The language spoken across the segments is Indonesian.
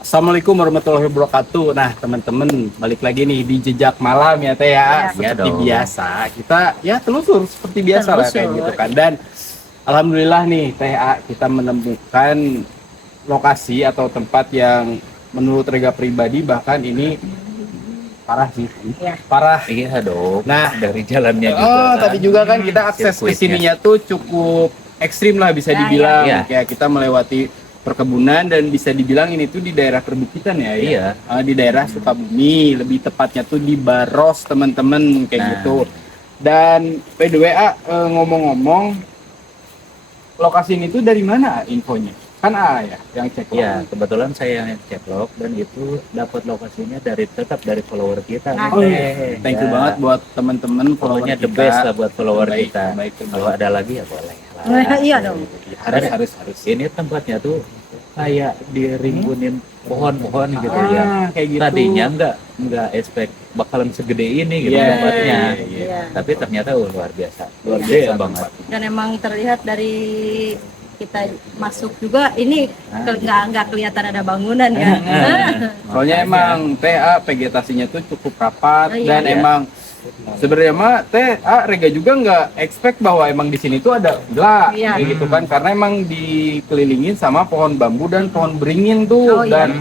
Assalamualaikum warahmatullahi wabarakatuh. Nah, teman-teman, balik lagi nih di Jejak Malam ya, Teh ya. Iya Seperti dong. biasa, kita ya telusur seperti biasa lah kayak Telusur. gitu kan. Dan alhamdulillah nih, Teh kita menemukan lokasi atau tempat yang menurut Rega pribadi bahkan ini parah sih. Iya. Parah. Iya dong. Nah, Dari jalannya juga. Oh, kan. tadi juga kan kita akses ke Sirkuitnya. sininya tuh cukup ekstrim lah bisa Ya, dibilang. ya. Kayak kita melewati perkebunan dan bisa dibilang ini tuh di daerah perbukitan ya. Iya. Di daerah Sukabumi, lebih tepatnya tuh di Baros, teman-teman kayak Nah. gitu. Dan by the way, ngomong-ngomong, lokasi ini tuh dari mana infonya? Kan ya yang cek. Iya, kebetulan saya yang ceplok dan itu dapat lokasinya tetap dari follower kita. Oh iya, thank you banget buat teman-teman follower Pokoknya the kita. best lah buat follower Baik, kita. baik, Kalau ada lagi ya boleh. Iya dong. Harus. Ini tempatnya tuh kayak dirimbunin pohon-pohon gitu ya. Kayak gitu. Tadinya nggak expect bakalan segede ini gitu Iya, tempatnya. iya. Tapi ternyata luar biasa. Luar Iya, biasa banget. Dan emang terlihat dari kita masuk juga ini nggak kelihatan ada bangunan ya. Soalnya emang TA vegetasinya tuh cukup rapat Oh, iya, dan iya. emang sebenarnya mah TA Rega juga nggak expect bahwa emang di sini tuh ada villa Iya. kayak gitu kan karena emang dikelilingin sama pohon bambu dan pohon beringin tuh Oh, iya. dan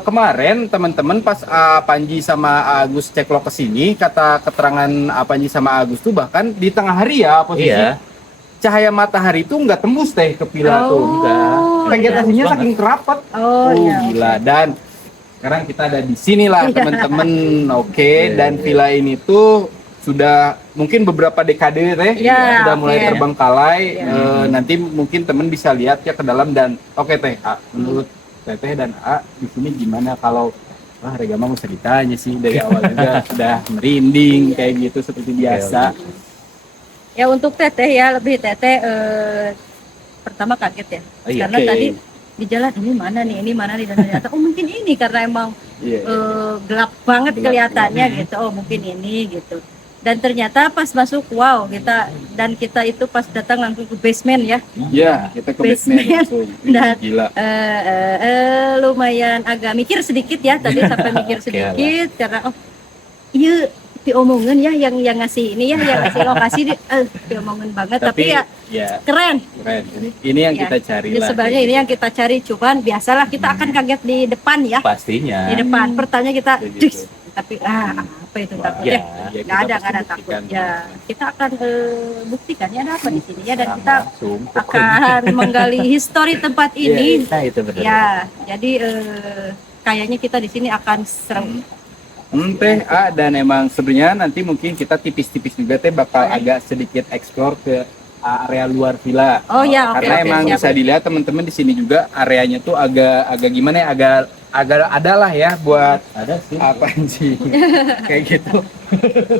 kemarin teman-teman pas Panji sama Agus ceklok ke sini kata keterangan Panji sama Agus tuh bahkan di tengah hari ya posisi Iya. cahaya matahari tuh nggak tembus teh ke villa tuh. Enggak. Vegetasinya Bagus saking kerapat. Oh, iya. Gila. Dan sekarang kita ada di sini lah Iya. teman-teman. Oke. Dan villa ini tuh sudah mungkin beberapa dekade teh Iya, sudah mulai oke. terbengkalai. Iya. Nanti mungkin teman bisa lihat ya ke dalam dan oke teh menurut Teteh dan di sini gimana kalau Rega mah usah ditanya sih dari awal juga sudah merinding kayak gitu seperti biasa. Ya untuk teteh ya lebih teteh pertama kaget ya. Oh, iya. Karena Oke. tadi di jalan ini mana nih dan ternyata oh mungkin ini karena emang Iya. gelap banget Gelap. kelihatannya gitu. Oh mungkin ini gitu. Dan ternyata pas masuk wow kita itu pas datang langsung ke basement ya. Iya, kita ke basement Basement. langsung. Ih, Dan gila. lumayan agak mikir sedikit ya tadi sampai mikir Oke sedikit karena oh iya diomongin ya yang ngasih ini ya yang ngasih lokasi diomongin banget tapi ya ya keren. keren. Ini yang Ya. kita cari Ya, lah. sebenarnya ini yang kita cari cuman biasalah kita akan kaget di depan ya. Pastinya. Di depan pertanyaan kita Begitu. "Dis," tapi apa itu Wah, takutnya? ya, Nggak ada kita pasti takut. buktikan. Ya kita akan buktikan ya ada apa di sini ya dan kita Langsung, akan menggali histori tempat ini. Nah, itu benar. Ya, jadi kayaknya kita di sini akan seru. Teh dan emang sebenarnya nanti mungkin kita tipis-tipis juga teh bakal agak sedikit explore ke area luar villa. Oh ya, oke Karena oke emang siap. bisa dilihat teman-teman di sini juga areanya tuh agak gimana ya, agak ada lah ya buat Ada sih. apa sih kayak gitu.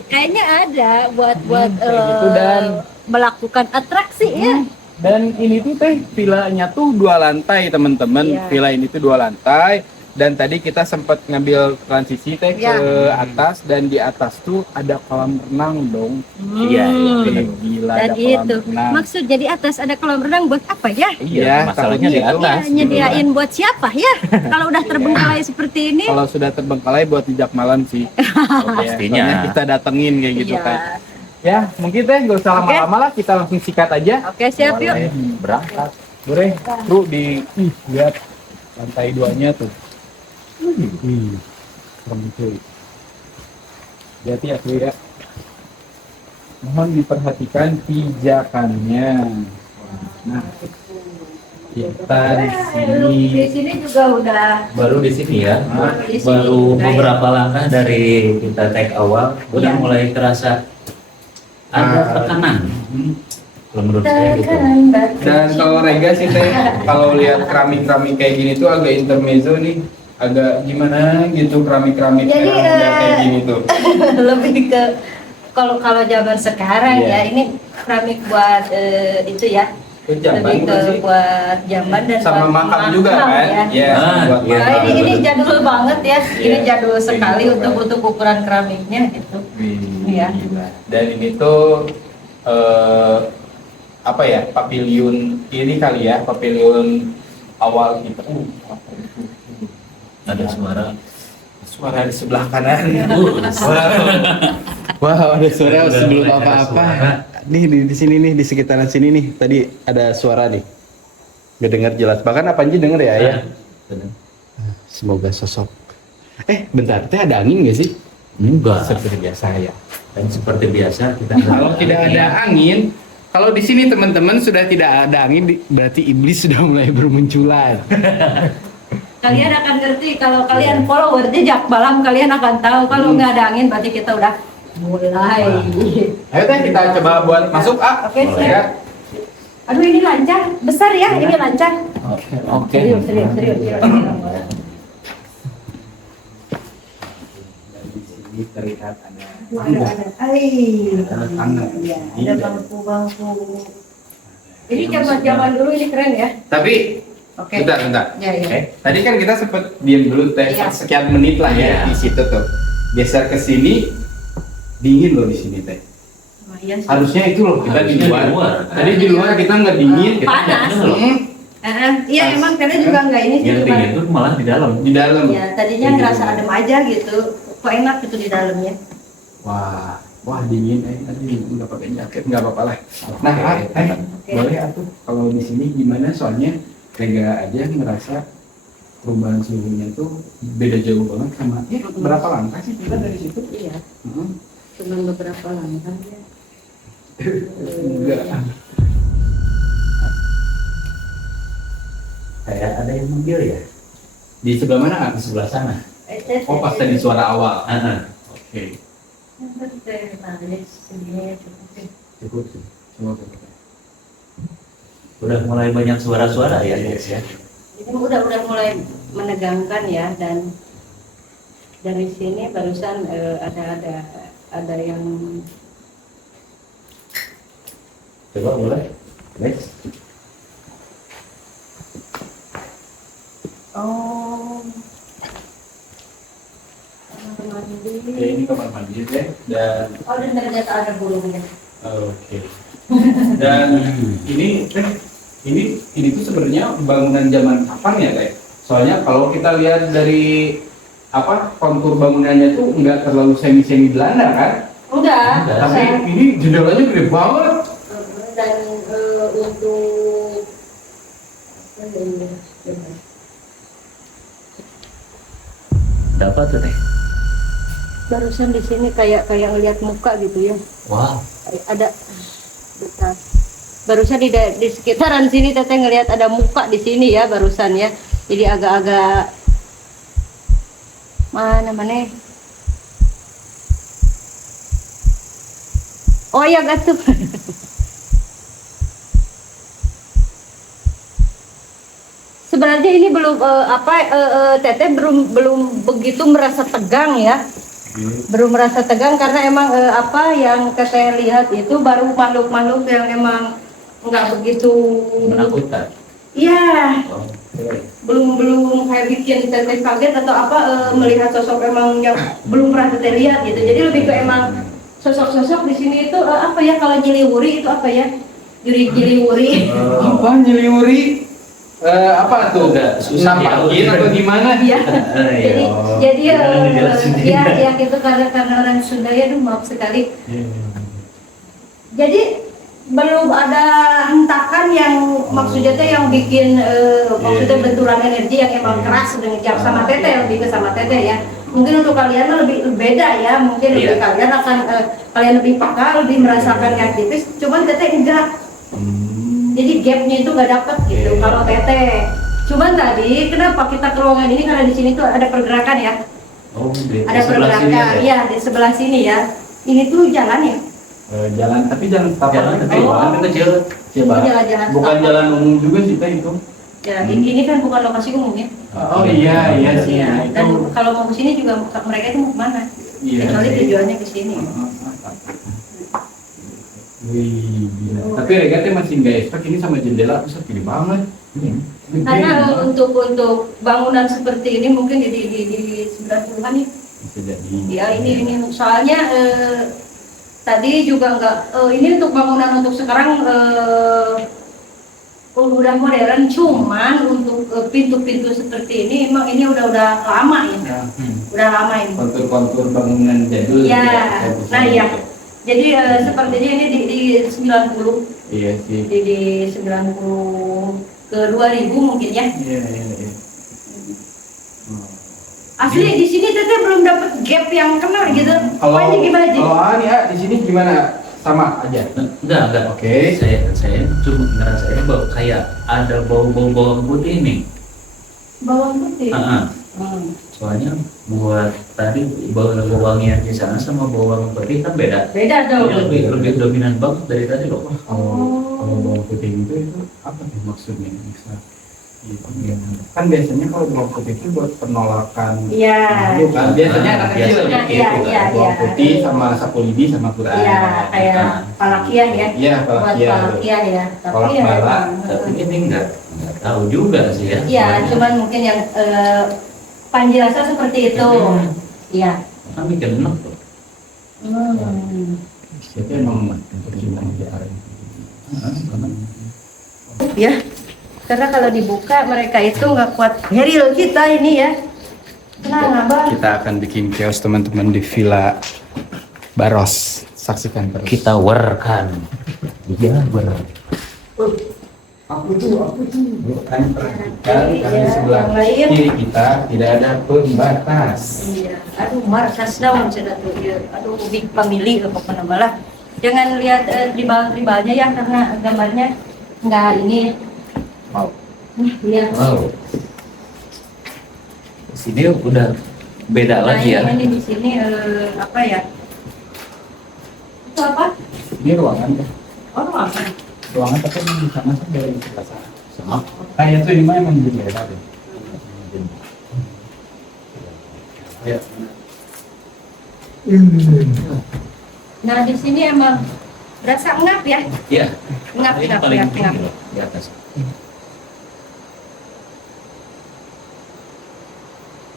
Kayaknya ada buat kayak gitu dan melakukan atraksi ya. Dan ini tuh teh villanya tuh 2 lantai teman-teman. Iya. Villa ini tuh 2 lantai. Dan tadi kita sempat ngambil transisi teh ke Iya. atas dan di atas tuh ada kolam renang dong. Iya, iya, benar. Gila Dan ada kolam itu renang. maksud jadi atas ada kolam renang buat apa ya? Iya, masalahnya di takutnya atas. Ya, nyediain buat siapa ya? Kalau udah terbengkalai seperti ini. Kalau sudah terbengkalai buat jejak malam sih. Pastinya. Soalnya kita datengin kayak gitu Iya. kan. Ya, mungkin teh gak usah lama-lama lah, kita langsung sikat aja. Oke, siap yuk. Boleh. Berangkat. Boleh, Bro, lihat lantai 2-nya tuh. Serem cuy. Hati ya tuh ya. Mohon diperhatikan pijakannya. Nah, kita di sini. Di sini juga udah Baru di sini ya. di sini Baru udah ya. beberapa langkah dari kita take awal udah Iya. mulai terasa ada tekanan. Kalau menurut saya gitu. Dan kalau Rega sih teh, kalau lihat keramik-keramik kayak gini tuh agak intermezzo nih, agak gimana gitu keramik-keramik Jadi, yang udah kayak gini tuh. lebih ke kalau zaman sekarang Iya. ya ini keramik buat itu ya. Jamban Lebih ke bukan sih? buat jamban dan Sama buat makam juga kan? ya. Iya, Ah, buat iya. Nah, makam. ini jadul banget ya. Ini Iya. jadul Kayak sekali gitu, untuk ukuran keramiknya gitu. Wih, Iya. gila. Dan ini tuh apa ya, pavilion ini kali ya, pavilion awal kita. Ada Suara di sebelah kanan. Wah, ada suara sebelum apa-apa. Nih di sini nih, di sekitaran sini nih. Tadi ada suara nih. Gak dengar jelas. Bahkan apa aja denger ya, ya. Semoga sosok. Bentar, teh ada angin gak sih? Enggak. Seperti biasa ya. Dan seperti biasa kita Kalau tidak ada angin, kalau di sini teman-teman sudah tidak ada angin, berarti iblis sudah mulai bermunculan. Kalian akan ngerti kalau kalian follower jejak Balam, kalian akan tahu kalau nggak ada angin berarti kita udah mulai. Ayo teh kita coba buat masuk. Oke, Ya. Aduh ini lancar, besar ya, ini lancar. Oke. Serius. Ini terlihat ada Iya, ada bangku-bangku. Ini zaman dulu ini keren ya. Tapi Oke. bentar. Ya. Tadi kan kita sempat diam dulu teh Iya. sekian menit lah ya di situ tuh. Geser ke sini dingin loh di sini teh. Oh, iya sih. Harusnya itu loh kita di Harusnya luar. di luar. Tadi di luar kita nggak dingin. Kita Panas. Iya Pas. emang karena juga nggak ini sih. Yang cuma- dingin itu malah di dalam. di dalam. Ya tadinya ngerasa adem aja gitu. Kok enak gitu di dalamnya. Wah dingin. Tadi nggak pakai jaket nggak apa-apa lah. Nah, Oke. boleh atuh kalau di sini gimana? Soalnya Rega aja ngerasa perubahan suhunya tuh beda jauh banget sama. Berapa langkah sih kita dari situ? Iya, Heeh. cuma beberapa langkah ya. Enggak. Kayak ada yang manggil ya Di sebelah mana? di sebelah sana. Oh, pas tadi suara awal. Oke. Cukup sih. Coba kita. Udah mulai banyak suara-suara ya guys ya. Ini udah mulai menegangkan ya, dan dari sini barusan ada yang Coba boleh guys. kamar mandi. Oke, ini kamar mandi deh. Dan Dan ternyata ada burungnya. oke. Dan ini tuh sebenarnya bangunan zaman kapan ya, Teh? Soalnya kalau kita lihat dari kontur bangunannya tuh nggak terlalu semi Belanda kan? Enggak. Tapi ini jendelanya gede banget. Dan untuk Dapat tuh teh. barusan di sini kayak ngelihat muka gitu ya. Wow. Ada bentar. Barusan di sekitaran sini teteh ngelihat ada muka di sini ya barusan ya. Jadi agak-agak mana? Oh ya gatuh. Sebenarnya ini belum teteh belum begitu merasa tegang ya. Belum merasa tegang karena emang yang teteh lihat itu baru makhluk-makhluk yang emang nggak begitu Menakutkan. Iya, Oh, belum kayak bikin teteh kaget atau melihat sosok emang yang belum pernah teteh lihat gitu. Jadi lebih ke emang sosok-sosok di sini itu kalau nyiliwuri itu juri-jiliwuri. Apa nyeliwuri? Apa tuh? Udah susah Nampakin ya. atau gimana? Iya. Jadi Gimana dijelasin? ya gitu karena orang Sunda ya maaf sekali. Jadi belum ada hentakan yang maksudnya yang bikin maksudnya benturan energi yang emang keras dengan sama teteh, lebih ke sama teteh ya. Mungkin untuk kalian mah lebih beda ya, mungkin lebih kalian akan kalian lebih peka, lebih merasakan yang tipis, cuman teteh enggak. Jadi gapnya itu nggak dapet gitu kalau teteh. Cuman tadi kenapa kita ke ruangan ini karena di sini tuh ada pergerakan ya. Oh, di Ada sebelah sini pergerakan, ada. iya di sebelah sini ya. Ini tuh jalan ya. Jalan, tapi jalan setapak. Jalan kecil, jalan kecil. Coba. Jalan-jalan Bukan setapak. jalan umum juga sih Teh itu. Ya, ini kan bukan lokasi umum ya. Oh iya sih. Iya. Itu. Dan kalau mau ke sini juga mereka itu mau kemana? Iya. Kecuali tujuannya ke sini. Wih, gila. Tapi Rega teh masih nggak expect ini sama jendela tuh segede banget. Gede Karena banget. untuk bangunan seperti ini mungkin di 90-an nih. Bisa jadi. Ya ini soalnya tadi juga enggak ini untuk bangunan untuk sekarang udah modern, cuman untuk pintu-pintu seperti ini emang ini udah lama ya. Udah lama ini. Kontur-kontur bangunan jadul. Ya, gitu. nah ya. Jadi sepertinya ini di 90. Iya sih. Di 90 ke 2000 mungkin ya. Iya. Asli di sini teteh belum dapat gap yang kena gitu. Kalau Apa ini gimana sih? kalau ya di sini gimana? Sama aja. Enggak. Oke. Saya cuma ngerasain bahwa kayak ada bau-bau bawang putih nih. Bawang putih. Soalnya buat tadi wangian di sana sama bawang putih kan beda. Beda dong. Ini lebih dominan banget dari tadi loh. Kalau bawang putih itu apa nih maksudnya? Bisa kan biasanya kalau bawang putih itu buat penolakan Iya. makhluk kan biasanya anak kecil biasanya Iya, gitu iya, kan. bawang putih sama sapu lidi sama Quran. Iya, kayak palakiah ya. Iya, Buat palakiah. palakiah ya. Tapi Kolak ya bala. emang, Tapi ini nggak tahu juga sih ya. Iya, Soalnya cuman mungkin yang penjelasan seperti itu. Iya. kan bikin enak tuh. Jadi emang perjuangan di area. Ya, karena kalau dibuka mereka itu nggak kuat heril kita ini ya. Tenang abah. Kita akan bikin chaos teman-teman di Villa Baros. Saksikan terus. Kita werkan. Iya, wer. Aku tuh bukan perhatikan Iya, karena di sebelah yang lain. kiri kita tidak ada pembatas. Iya. Aduh, markas daun sudah tuh. Ya. Aduh, big family apa pernah malah. Jangan lihat tribal-tribalnya ya karena gambarnya nggak ini. Mau. Iya. Wow. Sini udah beda Nah, lagi ya. ini di sini apa ya? Itu apa? Ini ruangan ya. Oh, apa? Ruangan tapi yang di sana tuh dari sebelah sana. Sama. Kayak tuh ini mah emang berbeda deh. Ya. Nah, di sini emang berasa ngap ya. Iya. Ngap, Ini ngap, paling ngap, ngap. tinggi loh di atas.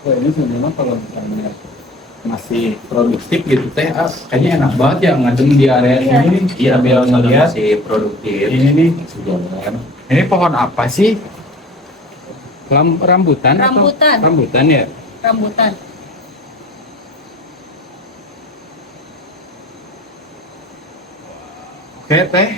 Wah, ini sebenarnya kalau misalnya masih produktif gitu teh, kayaknya enak banget ya ngadem di area Iya. ini. Iya, Sambil kalau ngeliat. masih produktif. Ini nih, Sejalan. ini pohon apa sih? Rambutan? atau- Rambutan. Rambutan ya. Rambutan. Oke teh,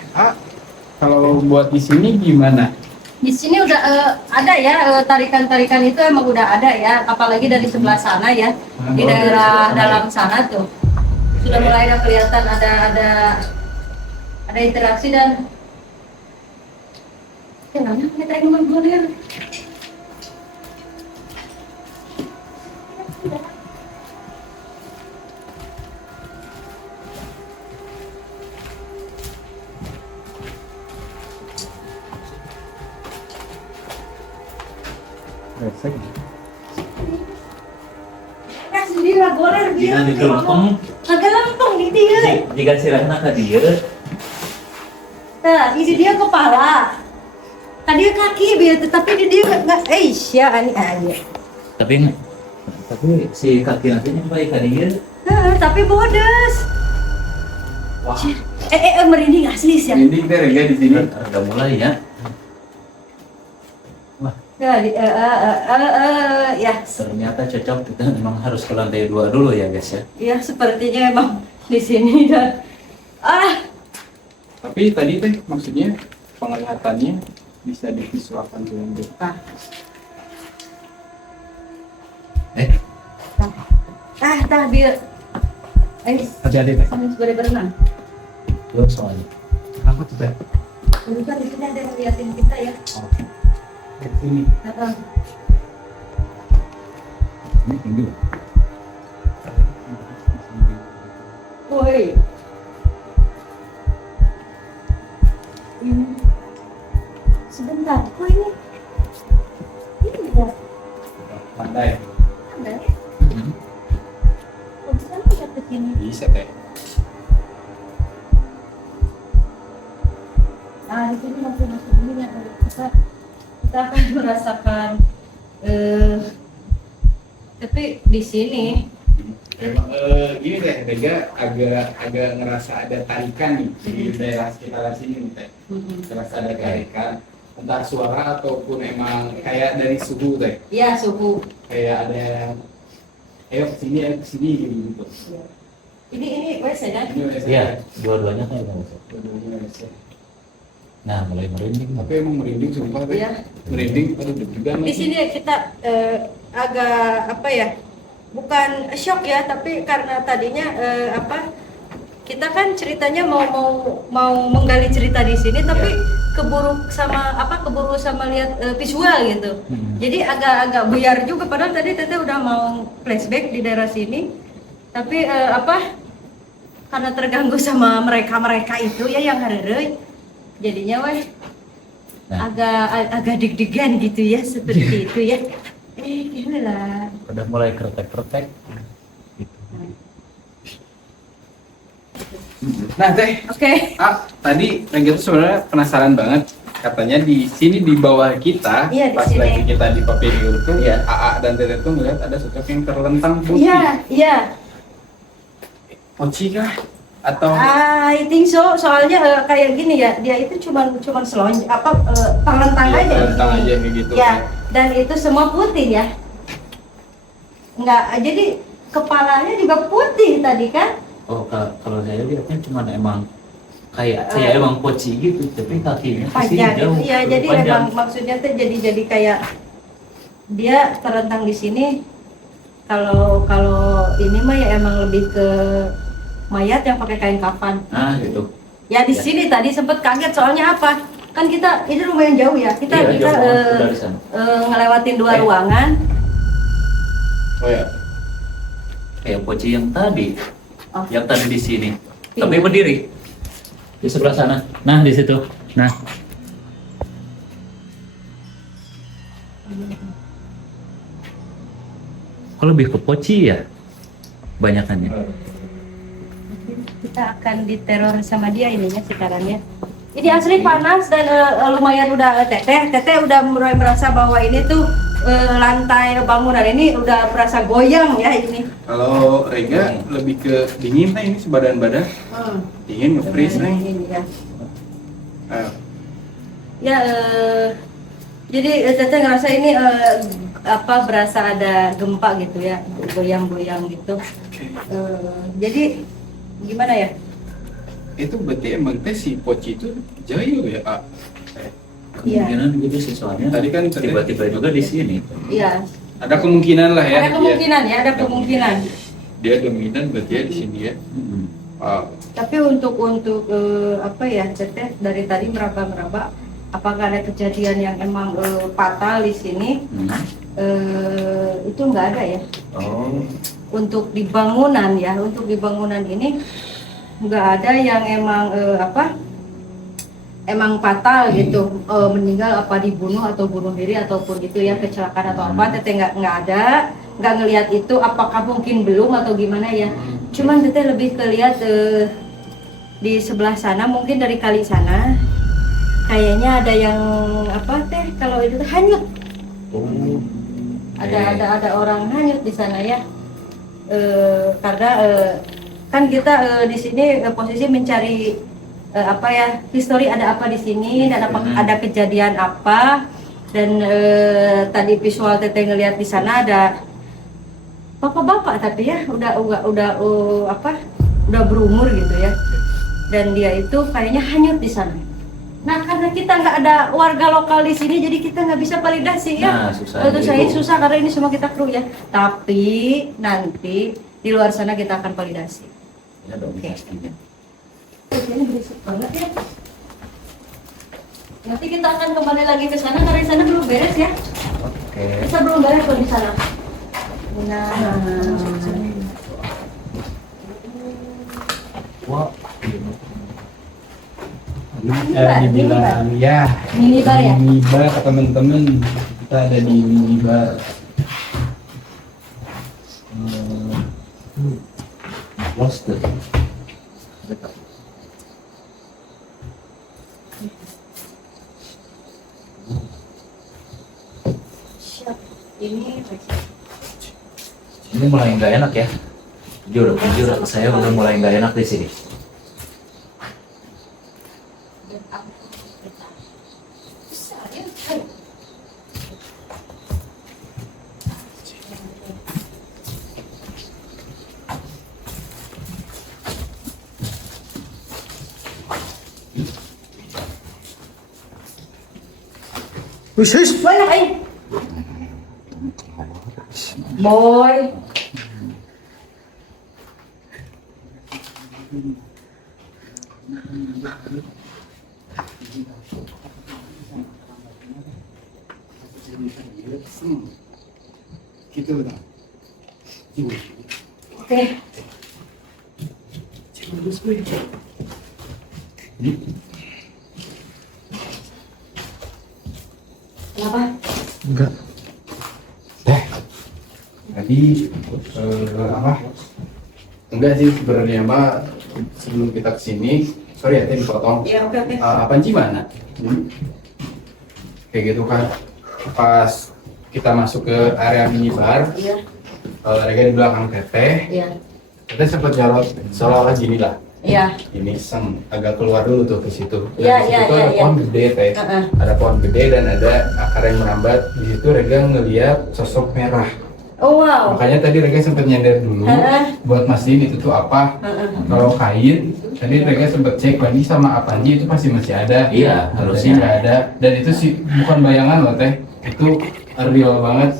kalau buat di sini gimana? Di sini udah ada ya tarikan-tarikan itu emang udah ada ya, apalagi dari sebelah sana ya, di daerah dalam sana tuh sudah mulai ada kelihatan ada interaksi dan namanya kita ini menggulir. Ya sendiri lah goler dia. Jika digelempeng, Agak lempeng di dia. jika sirahna ka dia, Nah, ini dia kepala. Tadi kaki biar tetapi di dia nggak ya ani aja. tapi si kaki nantinya baik ka dia. Nah, tapi bodes. Wah, Merinding asli sih. ini teh Rega di sini. Udah mulai ya. Ya, ya, Ternyata cocok kita memang harus ke lantai 2 dulu ya guys ya. ya sepertinya emang di sini dan Tapi tadi teh maksudnya penglihatannya bisa divisualkan dengan dekat. tah biar Hati-hati teh. harus berenang. Belum soalnya. Apa tuh teh? Ini kan di sini ada yang ngeliatin kita ya. Oh, di sini. Ini tinggi. Woi. Ini sebentar. Kok ini? Ini ya. Pandai. Ada ya? Kok bisa lihat ke sini? Bisa teh. Nah, di sini masih ini ya. Kita akan merasakan tapi di sini Emang gini deh, Rega agak ngerasa ada tarikan nih di daerah sekitaran sini nih teh. Ngerasa ada tarikan. entah suara ataupun emang kayak dari suhu teh, Iya, suhu. kayak ada yang ayo kesini gitu. Iya. Ini WC kan? Ini WC. Iya, dua-duanya kan ada. Dua-duanya WC. Nah, mulai merinding. Tapi emang merinding sumpah teh. Iya. Merinding, aduh deg-degan. Di sini kita agak apa ya? Bukan shock ya, tapi karena tadinya kita kan ceritanya mau menggali cerita di sini, tapi keburu sama lihat visual gitu. Jadi agak buyar juga, padahal tadi Teteh udah mau flashback di daerah sini, tapi karena terganggu sama mereka itu ya yang hareuy, jadinya Nah. agak deg-degan gitu ya, seperti itu ya. Gila. Udah mulai kretek-kretek. Gitu. Nah teh, Oke. tadi Rengga tuh sebenarnya penasaran banget. Katanya di sini di bawah kita, Iya, di pas sini. lagi kita di pavilion tuh, Iya. AA dan Teteh tuh ngeliat ada sosok yang terlentang putih. Iya. Poci kah? Atau I think so. Soalnya kayak gini ya, dia itu cuman selonj terlentang Iya, aja. terlentang gini. aja kayak gitu. Ya, dan itu semua putih ya. Enggak, jadi kepalanya juga putih tadi kan? Oh, kalau saya lihatnya cuma emang kayak emang poci gitu, tapi kakinya kesini Panjang. jauh. Iya, jadi panjang. emang maksudnya tuh jadi kayak dia terlentang di sini. Kalau ini mah ya emang lebih ke mayat yang pakai kain kafan. Nah, gitu. Ya di Ya. sini tadi sempet kaget soalnya apa? Kan kita ini lumayan jauh ya. Kita Iya, kita jauh banget dari sana. ngelewatin dua Eh. ruangan. oh ya, Kayak poci yang tadi. Oh. Yang tadi di sini. Iya. Tapi berdiri. Di sebelah sana. Nah, di situ. Nah. Kok lebih ke poci ya? Banyakannya. Kita akan diteror sama dia ininya sekarangnya. Ini asli panas dan lumayan udah teteh udah mulai merasa bahwa ini tuh lantai bangunan ini udah berasa goyang ya ini. kalau Rengga lebih ke dingin nih ini sebadan-badan. Dingin nge-freeze nih. Ini ya. Ah, Ya, jadi Teteh ngerasa ini berasa ada gempa gitu ya, goyang-goyang gitu. Jadi gimana ya? itu berarti emang teh si Poci itu jauh ya, A? Iya. Kemungkinan gitu sih soalnya. Tadi kan tiba-tiba juga di sini. Iya, Ada kemungkinan lah ya. ada kemungkinan ya, ada kemungkinan. Dia dominan berarti ya di sini ya. Mm-mm. Ah, Tapi untuk apa ya, Teteh dari tadi meraba-meraba, apakah ada kejadian yang emang fatal di sini? Itu nggak ada ya. Oh, Untuk di bangunan ya, untuk di bangunan ini nggak ada yang emang emang fatal gitu, meninggal apa dibunuh atau bunuh diri ataupun gitu ya, kecelakaan atau apa. Teteh nggak ada, nggak ngelihat itu. Apakah mungkin belum atau gimana ya? Cuman Teteh lebih kelihat di sebelah sana, mungkin dari kali sana kayaknya ada yang teh kalau itu teh hanyut. oh. Ada orang hanyut di sana ya. Karena kan kita di sini posisi mencari histori ada apa di sini dan ada kejadian apa, dan tadi visual Teteh ngelihat di sana ada bapak-bapak tapi ya udah berumur gitu ya, dan dia itu kayaknya hanyut di sana. Nah, karena kita nggak ada warga lokal di sini, jadi kita nggak bisa validasi ya. Nah, susah. Itu saya susah karena ini semua kita kru ya. Tapi nanti di luar sana kita akan validasi. Ya dong, Oke. pastinya. Ini berisik banget ya. Nanti kita akan kembali lagi ke sana karena di sana belum beres ya. Oke. Kita belum beres kalau di sana. Nah, Wah. dibilang ya minibar ya. minibar teman-teman, kita ada di minibar. Lost tuh. Siap. Ini Ini mulai nggak enak ya. Jujur, saya udah mulai nggak enak di sini. Wis. Boy ngapain? Boy. Gitu udah. Oke. Kenapa? Enggak. Teh. Tadi apa? Enggak sih sebenarnya Mbak, sebelum kita kesini, sorry ya teh dipotong. Ya, oke. Apaan sih mana? Kayak gitu kan. Pas kita masuk ke area minibar, Iya, Rega di belakang teteh, iya. teteh sempat jarot seolah-olah gini lah. Iya. Ini agak keluar dulu tuh ke situ. Dan Iya, di situ iya, tuh iya, ada iya. pohon gede teh. Heeh. Ada pohon gede dan ada akar yang merambat. Di situ Rega ngeliat sosok merah. Oh wow. Makanya tadi Rega sempat nyender dulu Heeh. buat mastiin itu tuh apa. Heeh. Kalau kain, tadi Rega sempat cek lagi sama Apanji itu pasti masih ada. Iya, harusnya harusnya. nggak ada. Dan itu sih bukan bayangan loh teh, itu real banget.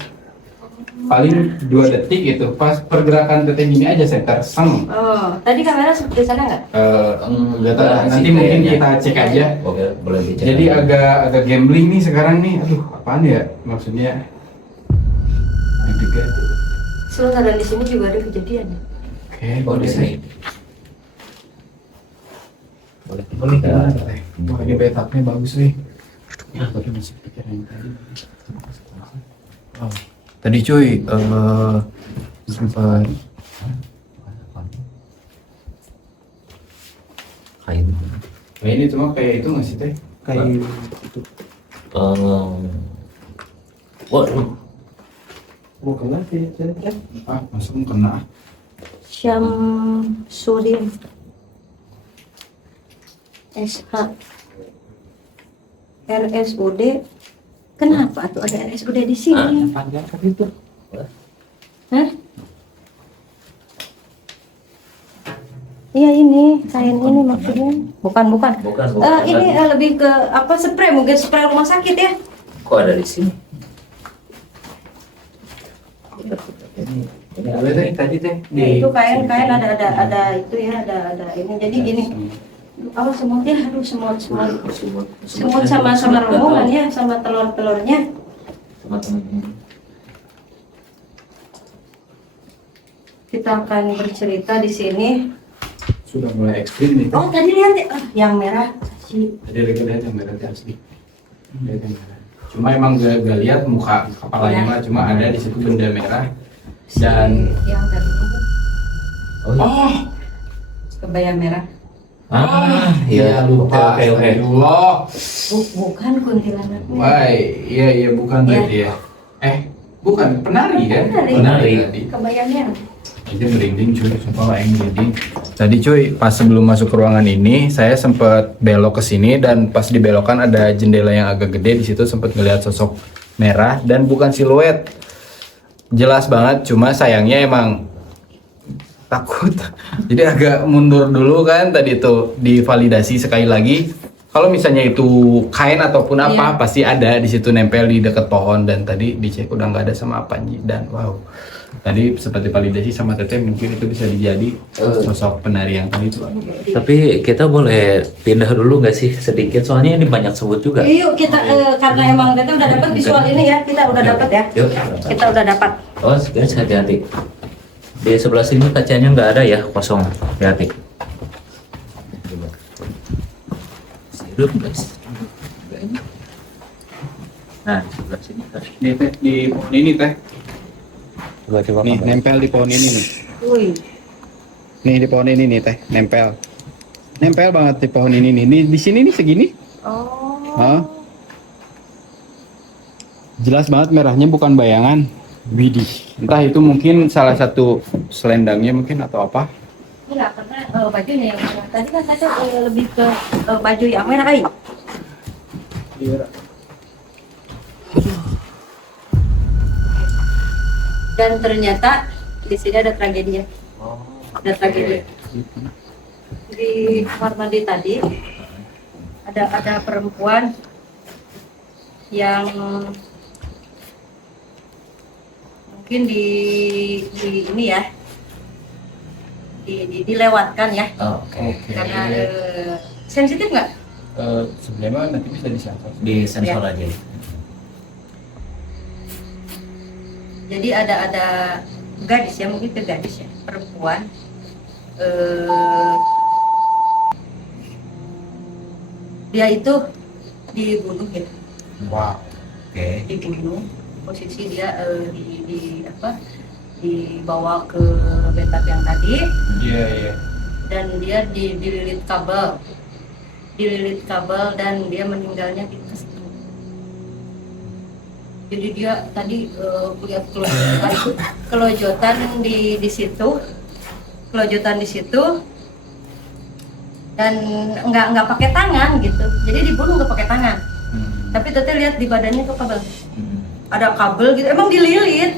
Paling 2 detik itu pas pergerakan teteh gini aja saya terseng. Oh, tadi kamera seperti sana nggak? Nggak tahu, nanti mungkin kita cek aja. Oke, boleh dicek. Jadi agak gambling nih sekarang nih. Aduh, apaan ya maksudnya? Deg-degan. Sebenarnya di sini juga ada kejadian. Oke, Oh, di sini. Boleh. Boleh. Wah, ini betapnya bagus nih. Ya, tapi masih pikiran yang tadi. Oh, tadi cuy, sempat Kain. ini cuma kayak itu nggak sih teh? Kayak itu. Waduh. Oh, kena sih, teh. Ah, masuk kena. Syamsuddin SH RSUD. Kenapa tuh ada RSUD di sini? Panjang kan itu. Hah? Iya ini kain ini maksudnya. Bukan. Bukan. Ini lebih ke apa spray, mungkin spray rumah sakit ya. Kok ada di sini? Ini ada teh tadi teh. Ya, itu kain ada itu ya ada ini. Jadi gini. Oh semut ya, aduh semut sama rombongan ya, sama telurnya. Teman-teman. Kita akan bercerita di sini. Sudah mulai ekstrim nih. Oh tadi lihat ya, yang merah si. Tadi lihat yang merah teh asli. Lihat yang merah. Cuma emang gak lihat muka kepalanya mah, cuma ada di situ benda merah dan Yang tadi Oh, kebaya merah. iya, lupa. Oke. Astagfirullah. Bukan kuntilanak. Wah, iya bukan Iya. berarti ya. Bukan penari kan? Penari. Tadi. Kebaya merah. Aja merinding cuy, sumpah yang merinding. Tadi cuy, pas sebelum masuk ke ruangan ini, saya sempat belok ke sini dan pas di belokan ada jendela yang agak gede, di situ sempat ngeliat sosok merah dan bukan siluet. Jelas banget, cuma sayangnya emang takut. Jadi agak mundur dulu kan, tadi itu divalidasi sekali lagi. Kalau misalnya itu kain ataupun apa, Iya. pasti ada di situ nempel di dekat pohon dan tadi dicek udah nggak ada sama apa dan wow. Tadi seperti validasi sama teteh mungkin itu bisa dijadi sosok penari yang tadi itu. Tapi kita boleh pindah dulu nggak sih sedikit? Soalnya ini banyak sebut juga. Yuk kita karena emang kita udah dapat visual ini ya, kita udah dapat ya. Yuk. Kita udah dapat. Oh, guys, hati-hati. Di sebelah sini kacanya nggak ada ya, kosong. Hati-hati. Hidup, guys. Nah, di sebelah sini. Nih teh di pohon ini teh. Coba Nih nempel di pohon ini nih. Wih. Nih di pohon ini nih teh, nempel. Nempel banget di pohon ini nih. Nih di sini nih segini. Oh. Hah? Jelas banget merahnya bukan bayangan. Widih. Entah itu mungkin salah satu selendangnya mungkin atau apa. Enggak, karena bajunya yang merah. Tadi kan saya lebih ke baju yang merah. Dan ternyata di sini ada tragedi ya. Ada tragedi. Di kamar mandi tadi ada perempuan yang mungkin di ini ya, dilewatkan ya, Oke. karena sensitif nggak? Sebenarnya nanti bisa disensor. Di sensor aja. Jadi ada gadis ya, mungkin ke gadis ya, perempuan dia itu dibunuh ya, Wow. Oke. dibunuh. Posisi dia dibawa ke Betap yang tadi, Iya. dan dia dililit kabel dan dia meninggalnya di kesetrum. Jadi dia tadi lihat kelojotan di situ, dan nggak pakai tangan gitu. Jadi dibunuh nggak pakai tangan. Tapi teteh lihat di badannya tuh kabel. Ada kabel gitu, emang dililit,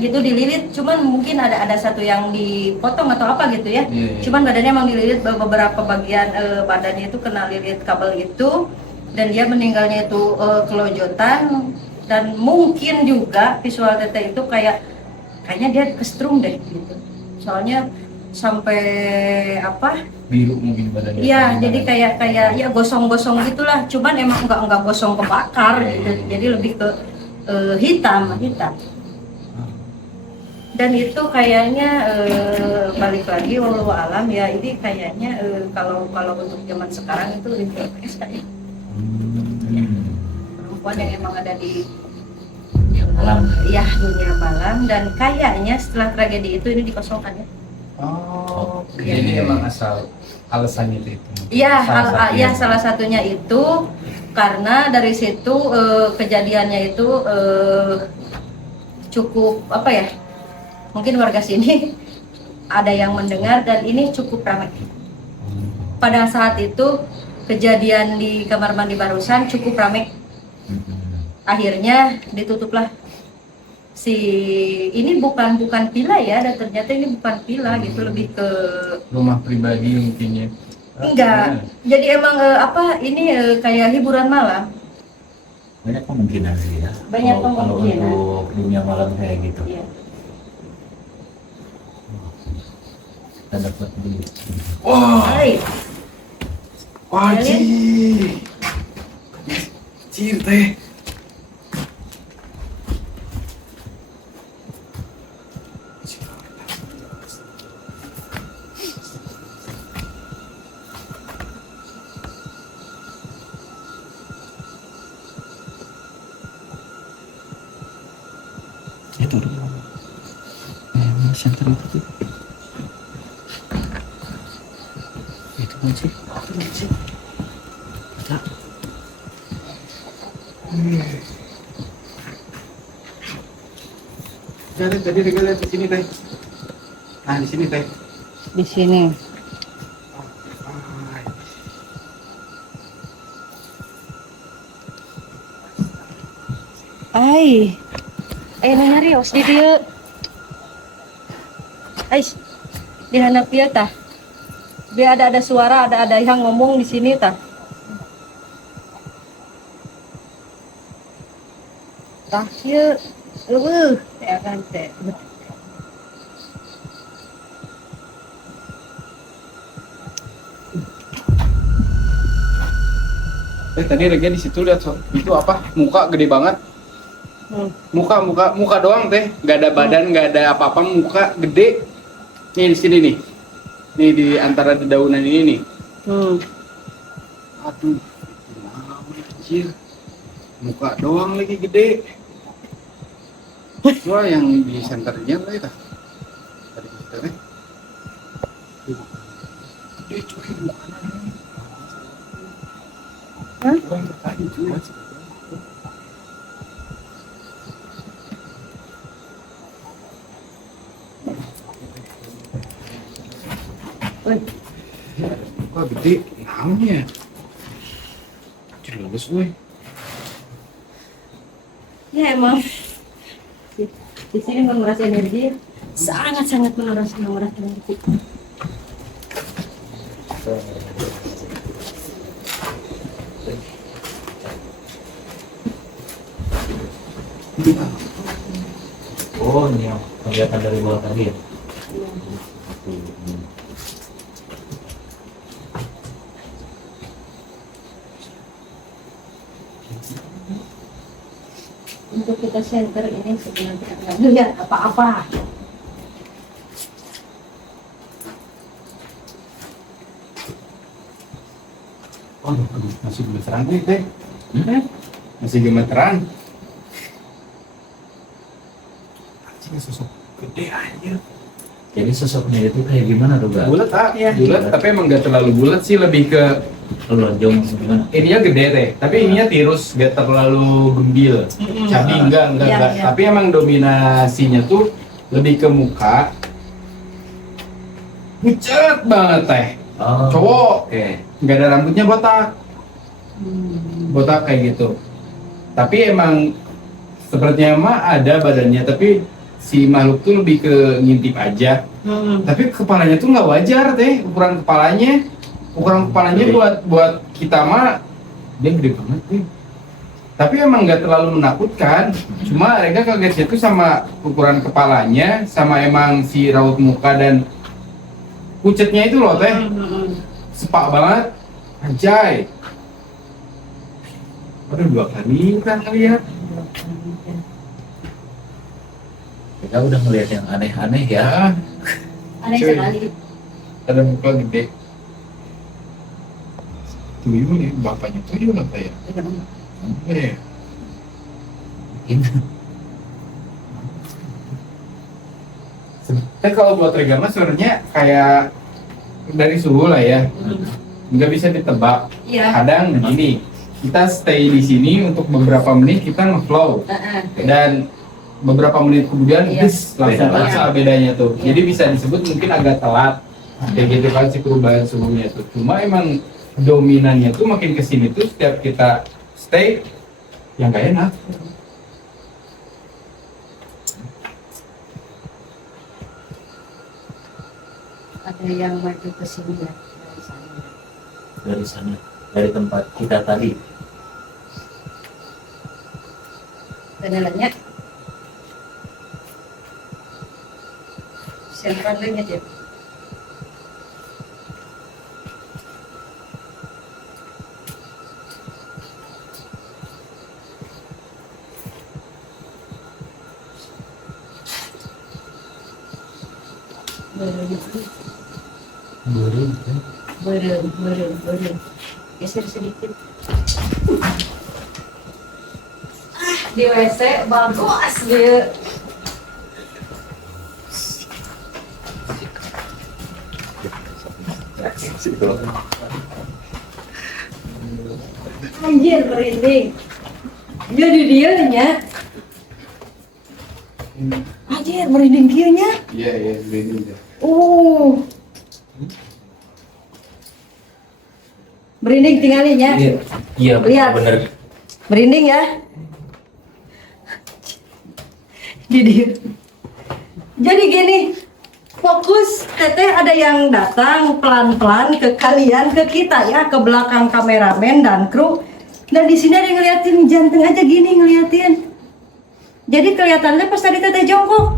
cuman mungkin ada satu yang dipotong atau apa gitu ya. Cuman badannya emang dililit, beberapa bagian badannya itu kena lilit kabel itu, dan dia meninggalnya itu kelojotan. Dan mungkin juga visual teteh itu kayaknya dia kesetrum deh gitu, soalnya sampai apa Biru mungkin badannya. iya, jadi kayak ya gosong-gosong gitulah, cuman emang nggak gosong kebakar gitu, jadi lebih ke hitam. Dan itu kayaknya balik lagi walau alam ya, ini kayaknya kalau untuk zaman sekarang itu lebih ke PSK ya. Perempuan yang emang ada di Dunia malam. ya dunia malam, dan kayaknya setelah tragedi itu ini dikosongkan ya. Oh, Oke. jadi emang alasannya itu. Iya, Salah satunya. salah satunya itu karena dari situ kejadiannya itu cukup apa ya? Mungkin warga sini ada yang mendengar, dan ini cukup ramai. Pada saat itu kejadian di kamar mandi barusan cukup ramai. Akhirnya ditutuplah. Ini bukan villa ya, dan ternyata ini bukan villa gitu, lebih ke Rumah pribadi mungkin ya. enggak. Jadi emang ini kayak hiburan malam. Banyak kemungkinan sih ya. Banyak Kalau kemungkinan. untuk dunia malam kayak gitu. Iya. Kita dapat di Wah, Hai. wajib. Cir teh. itu center itu kan sih kita Tadi lihat di sini teh. Nah di sini teh. Di sini. Ai. Nanya Rios di dia. Ais. Di handap dia tah. Dia ada suara, ada yang ngomong di sini tah. Tah ieu ya kan teh. Tadi Rega di situ lihat itu apa? Muka gede banget. Muka doang teh, nggak ada badan, nggak ada apa-apa, muka gede. Nih di sini nih, di antara dedaunan ini nih. Aduh, anjir, muka doang lagi gede. Wah, yang di senternya lah itu. Tadi kita teh. Gede cuy mukanya. Hah? Tadi cuy. Wah gede, namanya. Jelas woi. Ya emang di sini menguras energi, sangat menguras energi. Oh, ini yang kelihatan dari bawah tadi ya. Untuk kita center ini sebenarnya nggak lihat apa-apa. Oh, aduh, masih gemeteran nih teh. Masih gemeteran. Anjing sosok gede anjir. Jadi sosoknya itu kayak gimana tuh, Gak? Bulat Iya. bulat, tapi emang gak terlalu bulat sih, lebih ke Lonjong gimana? ininya gede teh, tapi ininya tirus, gak terlalu gembil. Cabi enggak. Iya, iya. Tapi emang dominasinya tuh lebih ke muka. Pucet banget teh. Oh, Cowok, oke. nggak ada rambutnya botak. Botak kayak gitu. Tapi emang sepertinya mah ada badannya, tapi si makhluk tuh lebih ke ngintip aja. Tapi kepalanya tuh nggak wajar teh, ukuran kepalanya. Ukuran kepalanya Gede. buat kita mah dia gede banget nih. Tapi emang nggak terlalu menakutkan. Cuma mereka kagetnya tuh sama ukuran kepalanya, sama emang si raut muka dan pucetnya itu loh teh. Sepak banget. Anjay. Aduh, 2 kali kan ngeliat. Kita udah ngeliat yang aneh-aneh ya. Ya, Aneh Cuy. sekali. ada muka gede. Tuyul nih, bapaknya tuyul apa ya? Eh, Ini Tapi kalau buat regama sebenarnya kayak dari suhu lah ya, nggak bisa ditebak. Iya. Kadang begini, kita stay di sini untuk beberapa menit kita ngeflow dan beberapa menit kemudian Iya. langsung Beda terasa lagi. bedanya tuh. Iya. Jadi bisa disebut mungkin agak telat kayak gitu kan si perubahan suhunya tuh. Cuma emang dominannya tuh makin kesini tuh setiap kita stay yang nggak enak. Ada yang maju ke sini ya dari sana. dari sana, dari tempat kita tadi. Kenalannya siapkan lagi dia. Berem. Geser sedikit. Di WC bagus dia. Anjir merinding. Jadi dia nya. Anjir merinding dia nya. Iya, beda. Merinding tinggalin ya. Iya, Lihat. bener. Merinding ya. Jadi gini, fokus teteh ada yang datang pelan-pelan ke kalian, ke kita ya, ke belakang kameramen dan kru. Dan di sini ada yang ngeliatin jantung aja gini ngeliatin. Jadi kelihatannya pas tadi teteh jongkok.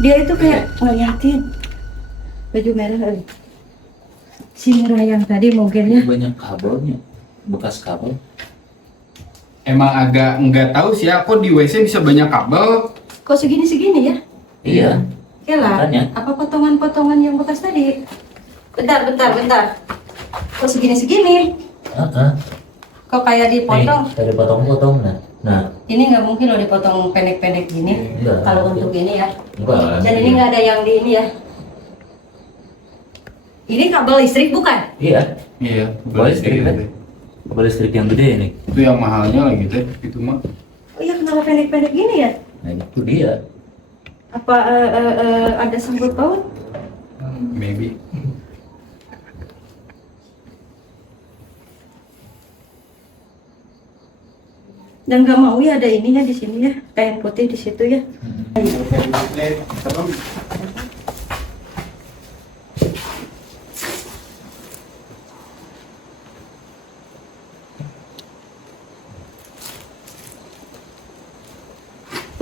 Dia itu kayak ngeliatin baju merah kali. Si merah yang tadi mungkin ya. Banyak kabelnya, bekas kabel. Emang agak nggak tahu sih ya, kok di WC bisa banyak kabel. Kok segini-segini ya? Iya. Ya lah, Makanya. apa potongan-potongan yang bekas tadi? Bentar. Kok segini-segini? Kok kayak dipotong? Nih, dari potong-potong nah. Ini nggak mungkin loh dipotong pendek-pendek gini. Enggak. Kalau untuk ini ya. Enggak. Dan ini nggak ada yang di ini ya. Ini kabel listrik bukan? Iya. Iya, Kabel listrik kan? Kabel listrik yang gede ini. Itu yang mahalnya lagi teh, itu mah. Oh iya, kenapa pendek-pendek gini ya? Nah, itu dia. Apa ada sangkut paut? Maybe. Dan nggak mau ya ada ininya di sini ya, kain putih di situ ya.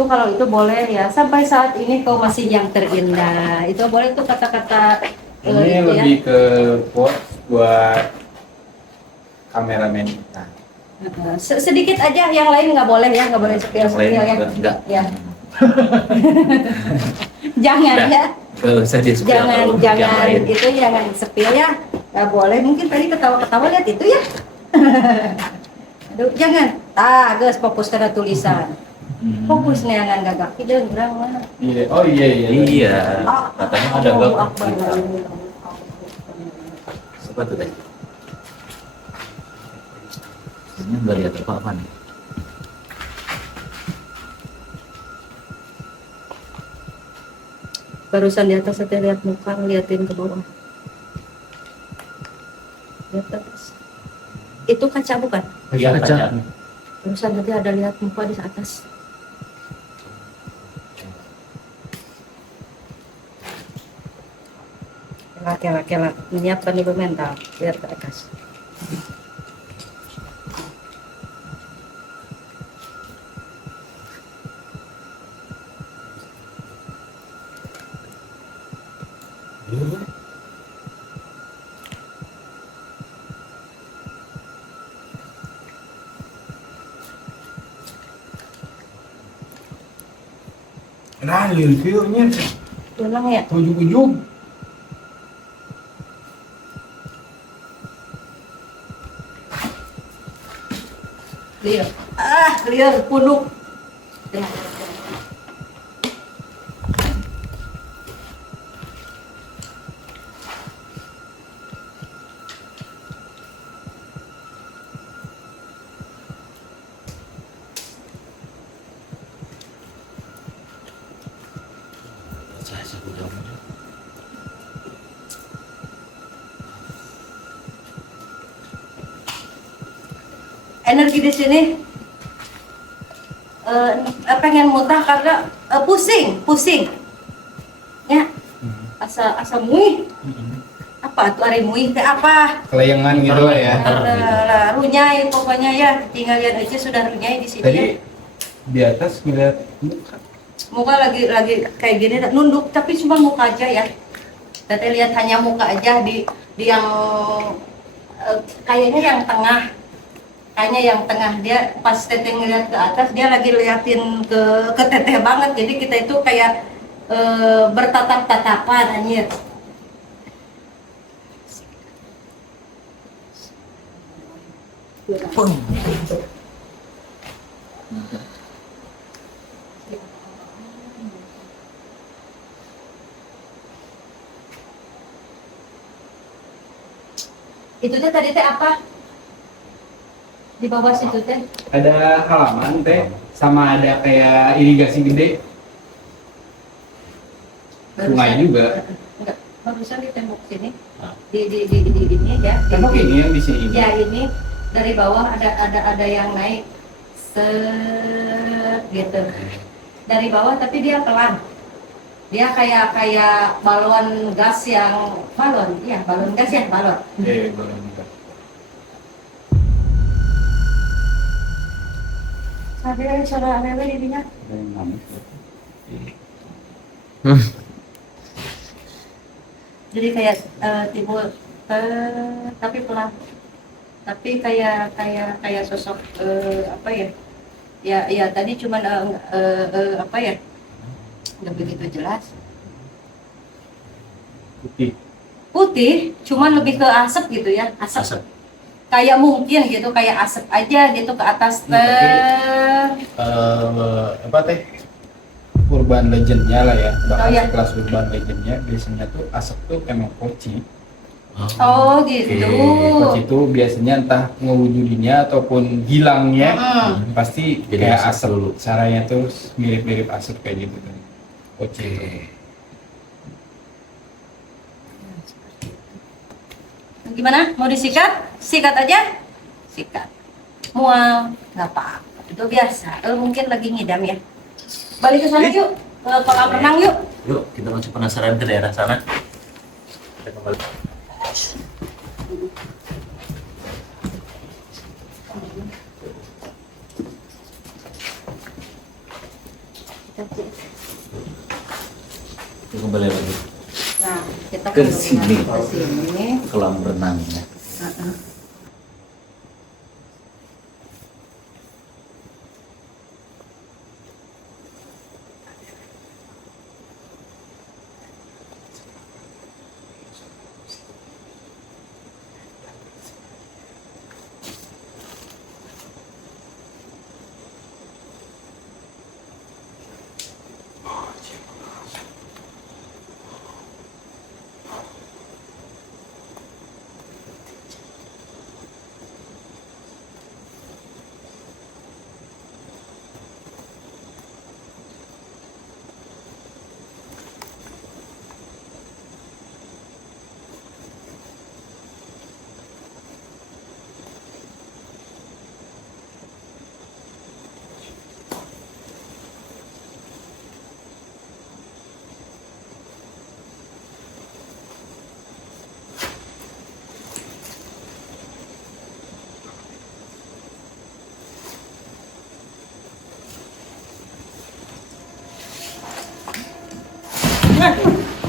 Itu kalau itu boleh ya. Sampai saat ini kau masih yang terindah. Itu boleh tuh kata-kata Ini itu ya. lebih ke quotes buat kameramen kita. Sedikit aja, yang lain nggak boleh ya, nggak boleh sepil-sepil ya. enggak. Ya. Jangan Udah. ya. Gak usah di Jangan itu jangan sepil ya. Nggak boleh. Mungkin tadi ketawa-ketawa lihat itu ya. Aduh, jangan. Guys, fokus karena tulisan. Fokus nih angan gagak. Tidak gerang mana. Iya. Oh iya iya. Iya. Katanya ada Allahu gak. Akbar. Coba tuh teh. Ini nggak lihat apa-apa nih. Barusan di atas saya lihat muka, ngeliatin ke bawah. Lihat atas. Itu kaca bukan? Iya, kaca. Barusan tadi ada lihat muka di atas. Kela, menyiapkan ibu mental. Lihat ke atas. Nah, liurnya Ulang ya. ujung-ujung. Liur. Liur, punduk. Energi di sini pengen muntah karena pusing ya, asa muih. Apa tuh ari muih teh apa? Kelayangan gitu lah ya. Runyai pokoknya ya, tinggal lihat aja sudah runyai di sini. Tadi Ya. di atas ngeliat Muka lagi kayak gini nunduk, tapi cuma muka aja ya. Teteh lihat hanya muka aja di yang kayaknya yang tengah. Kayaknya yang tengah, dia pas teteh ngeliat ke atas dia lagi liatin ke teteh banget, jadi kita itu kayak bertatap-tatapan anjir. Itu teh tadi teh apa? Di bawah situ teh. ada halaman teh sama ada kayak irigasi gede. Sungai juga. Enggak, barusan di tembok sini. Ah. Di ini ya. Tembok ini yang di sini. Ya ini dari bawah ada yang naik set gitu. Dari bawah tapi dia pelan. Dia kayak balon gas yang balon gas ya balon. Boleh juga. Ada suara awewe di dinya. Ada yang nangis. Jadi kayak timbul tapi pelan. Tapi kayak sosok apa ya? Ya tadi cuman apa ya? Nggak begitu jelas. Putih, cuman lebih ke asap gitu ya, asap. Kayak mungkin gitu, kayak asap aja gitu ke atas teh. Apa teh? Urban legendnya lah ya. Bahas Oh, iya. kelas urban legendnya biasanya tuh asap tuh emang poci. Oh gitu. Poci itu biasanya entah ngewujudinnya ataupun hilangnya pasti Jadi kayak asap asap dulu. caranya tuh mirip-mirip asap kayak gitu kan. Poci itu. Gimana? Mau disikat? Sikat aja? Sikat. Mual? Nggak apa-apa. Itu biasa. Mungkin lagi ngidam ya. Balik ke sana yuk. Ke kolam renang yuk. Yuk, kita masih penasaran ke daerah sana. Kita kembali. Kembali lagi Nah, kita Ke kembali sini. ke sini. kolam renangnya. Heeh.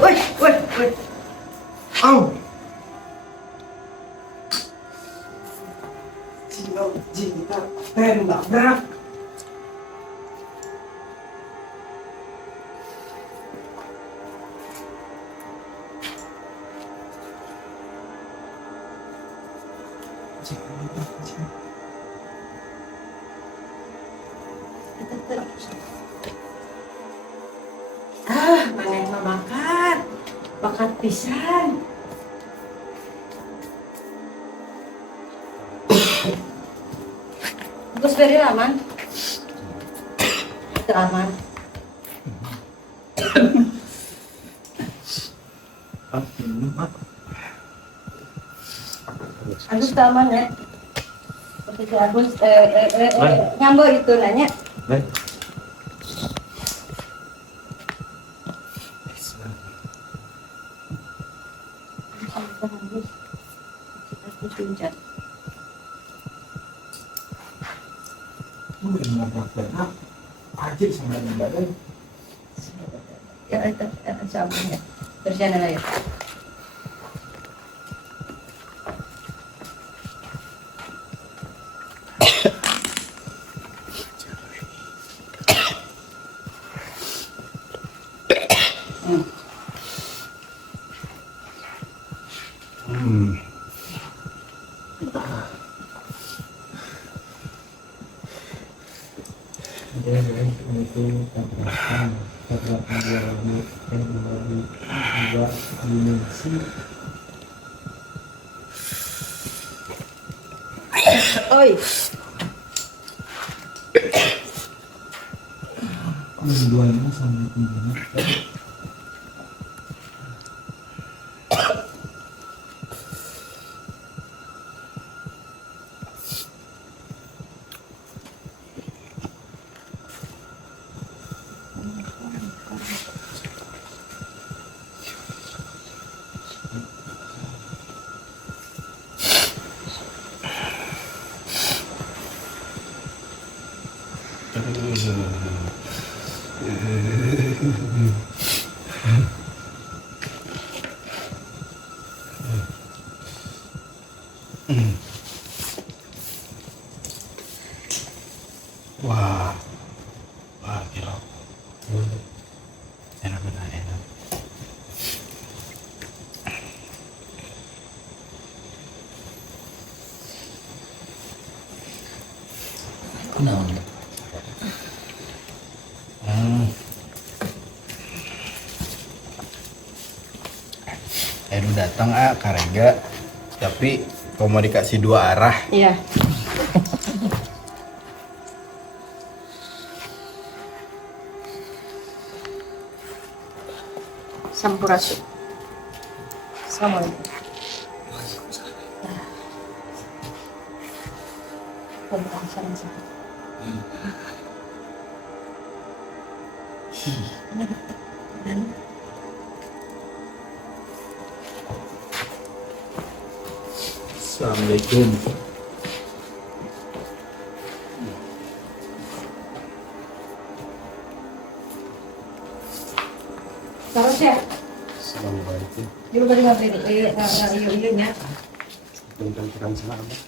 Woi, woi, woi. Au. Cinta tembak berak. Mana yang makan? Bakat pisan. Terus dari aman? Itu aman. Agus itu aman ya? Seperti Agus nyambo itu nanya. Baik. Agus pincat. Nabrak berak. Ajib sama badan. Ya itu sabun ya. Berjalan aja. Itu tabrakan dua langit dua dimensi. Oi. Keduanya sangat tinggi. Wah, wah gila. Enak benar enak. Kenapa? Edu datang Karega, tapi komunikasi dua arah. Iya. Sampurasun. Assalamualaikum. Waalaikumsalam. Assalamualaikum. Terus ya, Assalamualaikum. juga tadi nggak beli, iya nya. Tentang terang salah apa?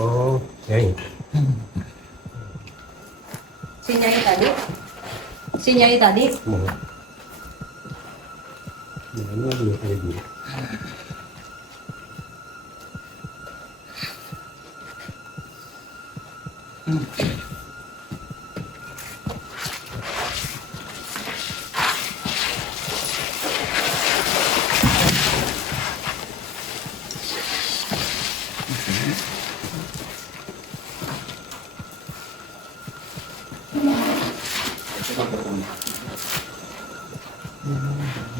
Oh, Nyai. Si Nyai tadi, Mau. Nah, ini lagi kayak gini.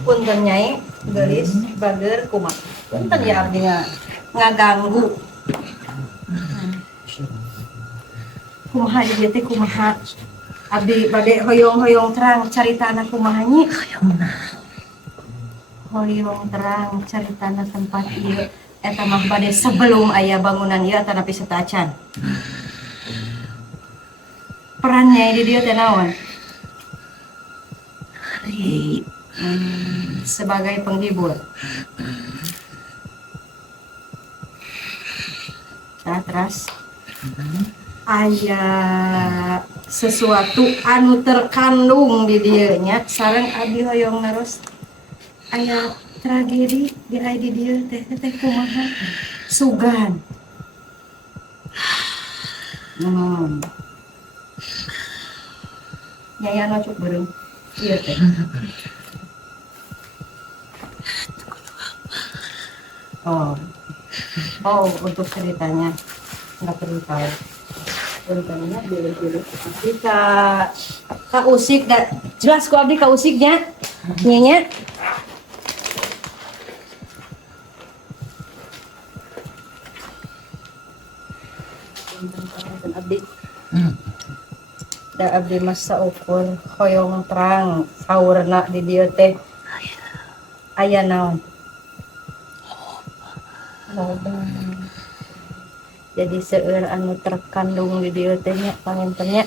punten Nyai, gelis, bager, kumaha. Punten ya abdi ngaganggu. Kumaha ieu teh kumaha? Abdi bade hoyong-hoyong terang caritana kumaha nyi? Hoyong terang caritana tempat ieu eta mah bade sebelum aya bangunan ieu atanapi setacan. Peran Nyai di dieu teh naon? Sebagai penghibur. Nah, terus aya sesuatu anu terkandung di dieu nya sareng abdi hoyong naros aya tragedi di aya di dieu teh kumaha sugan. Nyai anu cuk beureum ieu teh. Oh, untuk ceritanya nggak perlu tahu. Ceritanya dulu. Kak Usik, jelas kok abdi Kak Usiknya, nyenya. Abdi, da abdi masa ukur hoyong terang saurna di dieu teh aya naon? Jadi seueur anu terkandung di dieu teh nya panginten nya.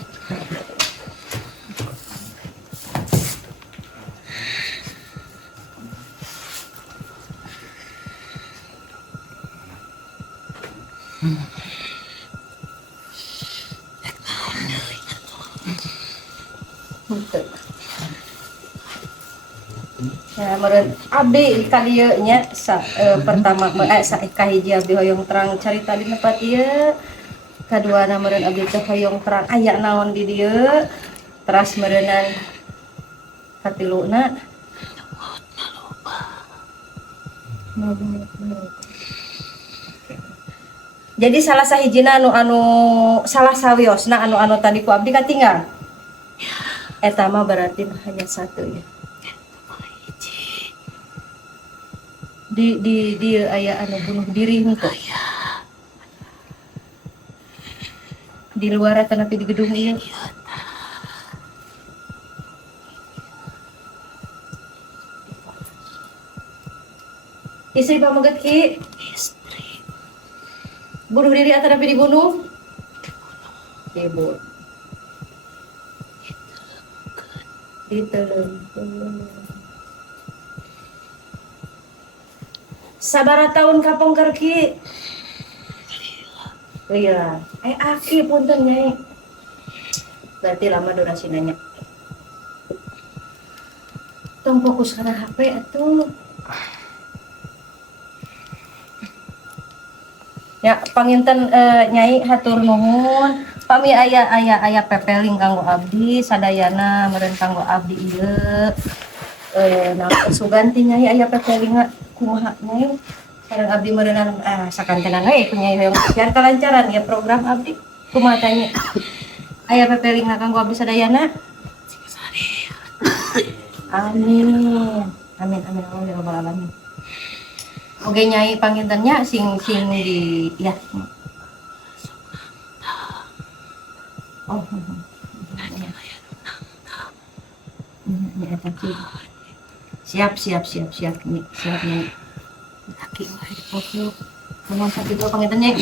Ya, meureun abdi ka dieu nya pertama kahiji abdi hoyong terang carita di tempat ieu. Kaduana meureun abdi teh hoyong terang aya naon di dieu. Teras meureunan katiluna jadi salah sahijina anu salah sawiosna anu tadi ku abdi katinggal. Eta mah berarti hanya satu ya. Di aya anu bunuh diri henteu. Di luar atau di gedung ieu. Istri pamoget ki. Istri. Bunuh diri atau dibunuh? Ibu. Diteleungkeun. Sabaraha tahun kapongker ki? Iya. Aki punten Nyai. Berarti lama durasinya nya. Tong fokus kana HP atuh. Ya panginten Nyai hatur nuhun. Pami aya pepeling kanggo abdi sadayana meureun kanggo abdi ieu. Nah suganti Nyai aya pepelinga kumaha Nyai? Sareng abdi meureunan sakantenan we ku Nyai hoyong biar kalancaran ya program abdi. Kumaha tanya? Aya pepelinga kanggo abdi sadayana? Amin. Amin ya rabbal alamin. Oke Nyai pangintennya sing di ya. Oh. Ya tapi siap nih. Laki oke. Mohon sakit dulu pangintennya.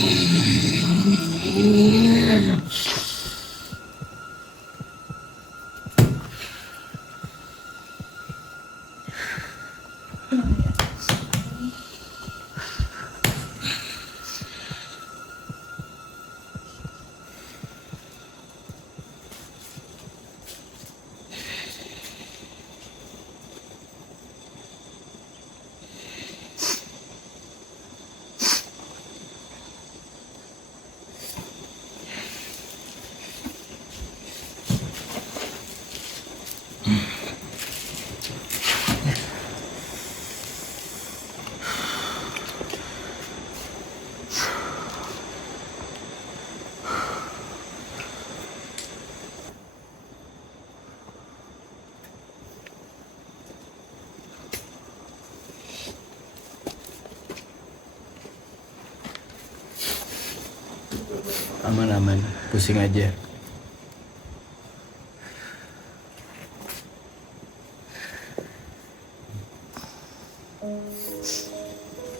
Aman-aman, pusing aja.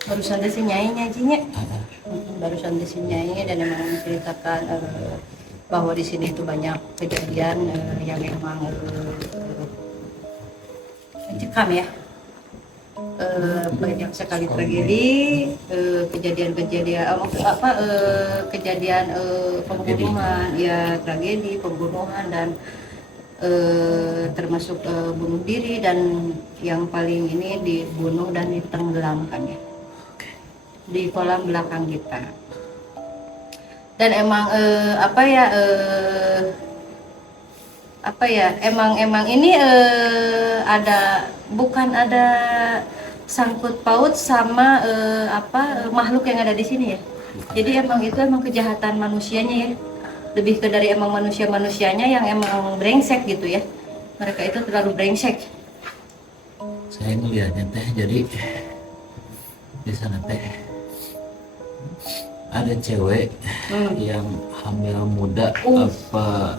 Barusan desi Nyai ngajinya. Barusan desi Nyai dan memang menceritakan bahwa di sini itu banyak kejadian yang memang mencekam ya. Banyak sekali tragedi, kejadian-kejadian kejadian pembunuhan, ya tragedi, pembunuhan dan termasuk bunuh diri dan yang paling ini dibunuh dan ditenggelamkan ya di kolam belakang kita. Dan emang emang ini bukan ada sangkut paut sama makhluk yang ada di sini ya. Jadi emang itu emang kejahatan manusianya ya. Lebih ke dari emang manusianya yang emang brengsek gitu ya. Mereka itu terlalu brengsek. Saya ngelihatnya teh, jadi di sana teh ada cewek yang hamil muda apa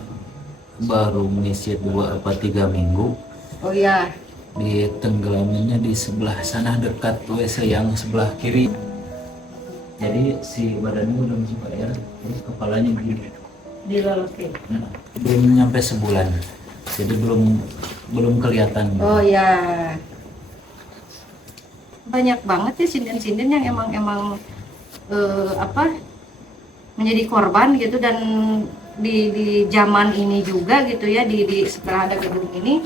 baru ngisi 2 apa 3 minggu. Oh iya. Ditenggelaminya di sebelah sana dekat WC yang sebelah kiri. Jadi si badannya udah masuk air, terus kepalanya begini. Dilolokin. Belum nyampe sebulan, jadi belum kelihatan. Oh ya, banyak banget ya sinden-sinden yang emang menjadi korban gitu. Dan di zaman ini juga gitu ya, di setelah ada gedung ini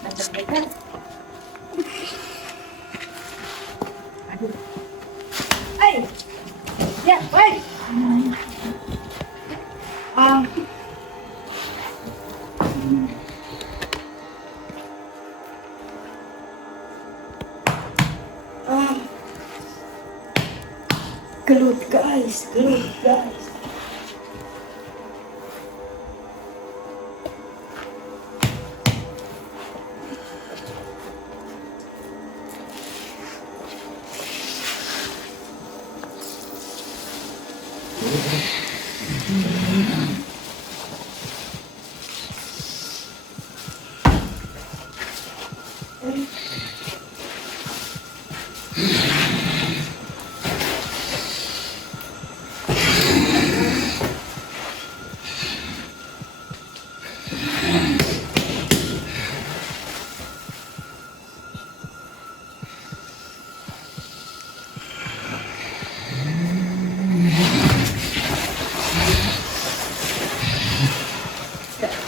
dan ternyata aduh ya baik gelut guys.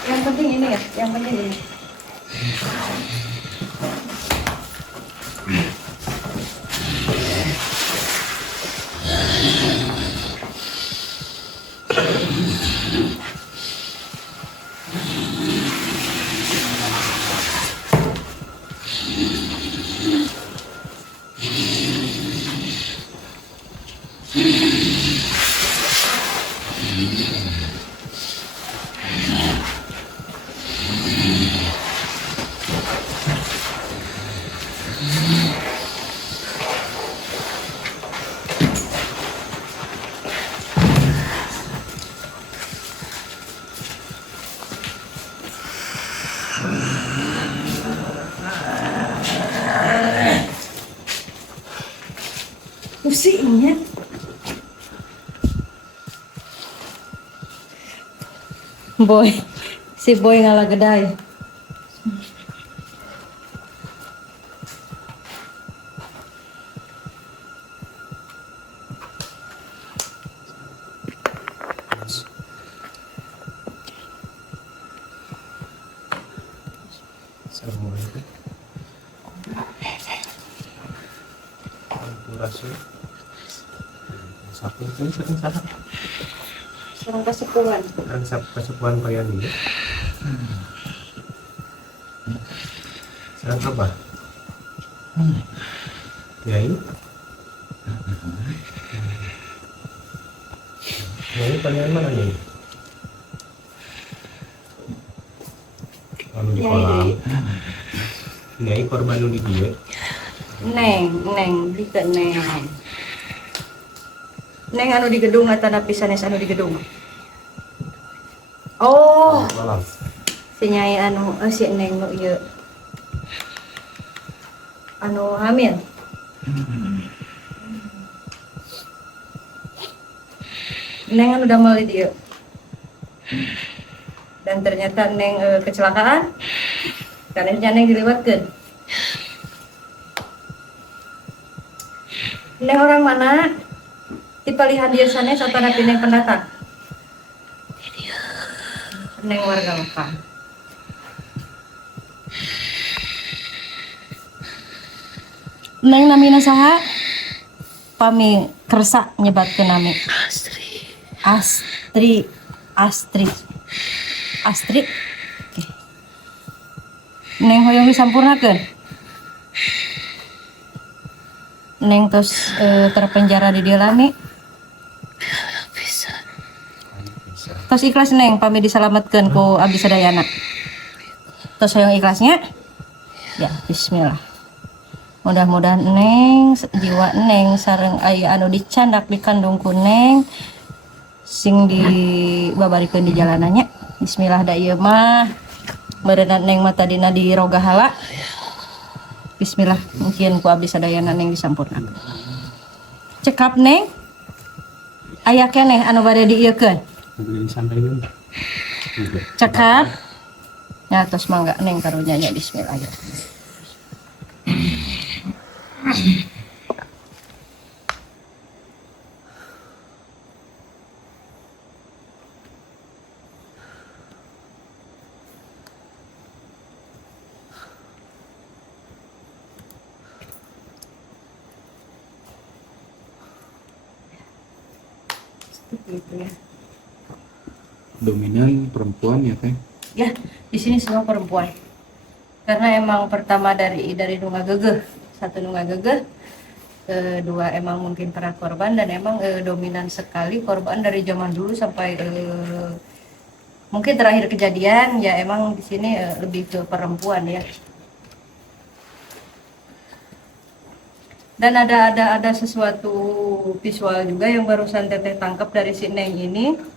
Yang penting ini ya, yang penting ini. Pusingnya. Si boy ngalah gedai. Assalamualaikum. Rasul. Sapu itu sering salah. Serang kesepuan. Kan kesepuan kalian ini. Serang apa? Kiai. Ini kalian mana nih? Kalau di kolam. Kiai korban lu di dia. Neng di ke Neng anu di gedung atau napisanes anu di gedung. salam. Si Nyai si Neng nu ieu anu hamil. Neng anu damel di dieu. Dan ternyata Neng kecelakaan. Karena Neng diliwatkeun. Neng orang mana? Di palihan dia sanes atau napi Neng pendatang? Neng warga lokal. Neng namina saha? Pami kersa nyebatkeun nami. Astri. Oke. Neng hoyong disampurnakeun. Neng tos terpenjara di dieu lami. Tos ikhlas Neng pami diselamatkeun ku abdi sadayana. Tos hoyong ikhlasnya? Ya, bismillah. Mudah-mudahan Neng jiwa Neng sareng aya anu dicandak dikandung ku Neng sing dibabarikeun di jalanannya. Bismillah da ieu mah meureunna Neng mah tadina di roga hala. Bismillah mungkin ku abdi sadayana Neng disampurnakeun. Cekap Neng aya keneh anu bade diieukeun. Disampaikan. Cekap nya tos mangga Neng karunya nya bismillah ya. Gitu ya. Dominan perempuan ya teh. Ya, di sini semua perempuan. Karena emang pertama dari nu ngagegeh, satu nu ngagegeh, kedua emang mungkin pernah korban dan emang dominan sekali korban dari zaman dulu sampai mungkin terakhir kejadian ya emang di sini lebih ke perempuan ya. Dan ada sesuatu visual juga yang barusan Teteh tangkap dari si Neng ini.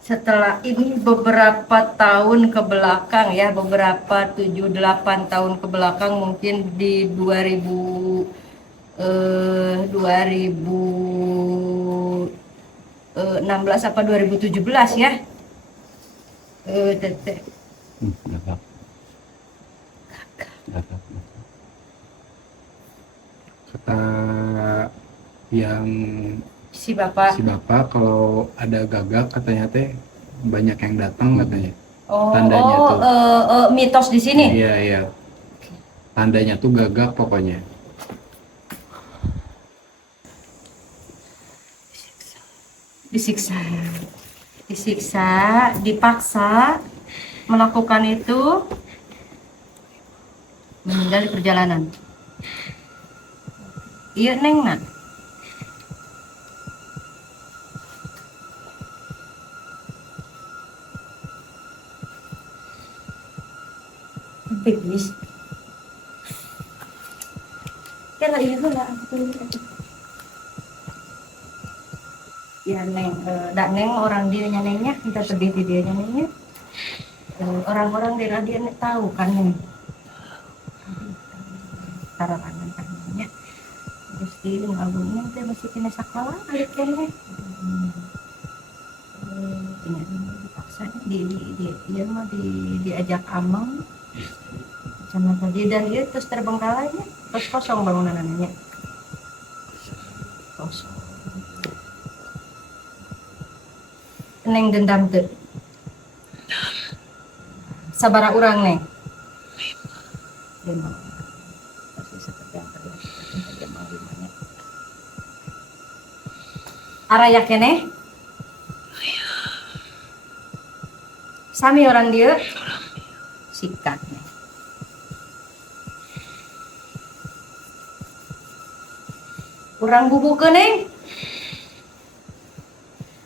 Setelah ini beberapa tahun ke belakang ya, beberapa 7-8 tahun ke belakang mungkin di 2016 apa 2017 ya. Teteh. Gagap. Kata yang Si Bapak. kalau ada gagak katanya teh banyak yang datang katanya. Oh, Tandanya tuh. Mitos di sini. Iya. Tandanya tuh gagak pokoknya. Disiksa, dipaksa melakukan itu, meninggal di perjalanan. Iya Neng nak. Bagus. Kira itu lah aku. Ya Neng, Neng orang dia Nengnya, kita sedih di dia Nengnya. Orang-orang dia tahu kan Neng. Tarakan kanannya. Terus di albumnya teh masih kena sakola alik kene. Dipaksa dia mah diajak amang. Sama tadi dan dia terus terbengkalainya, terus kosong bangunannya. Kosong. Neng dendam tuh. Sabara urang Neng. 5. Pasti seperti yang tadi mau 5-nya. Araya keneh? Sami orang dia? Sikatnya. Urang bubuk keneng?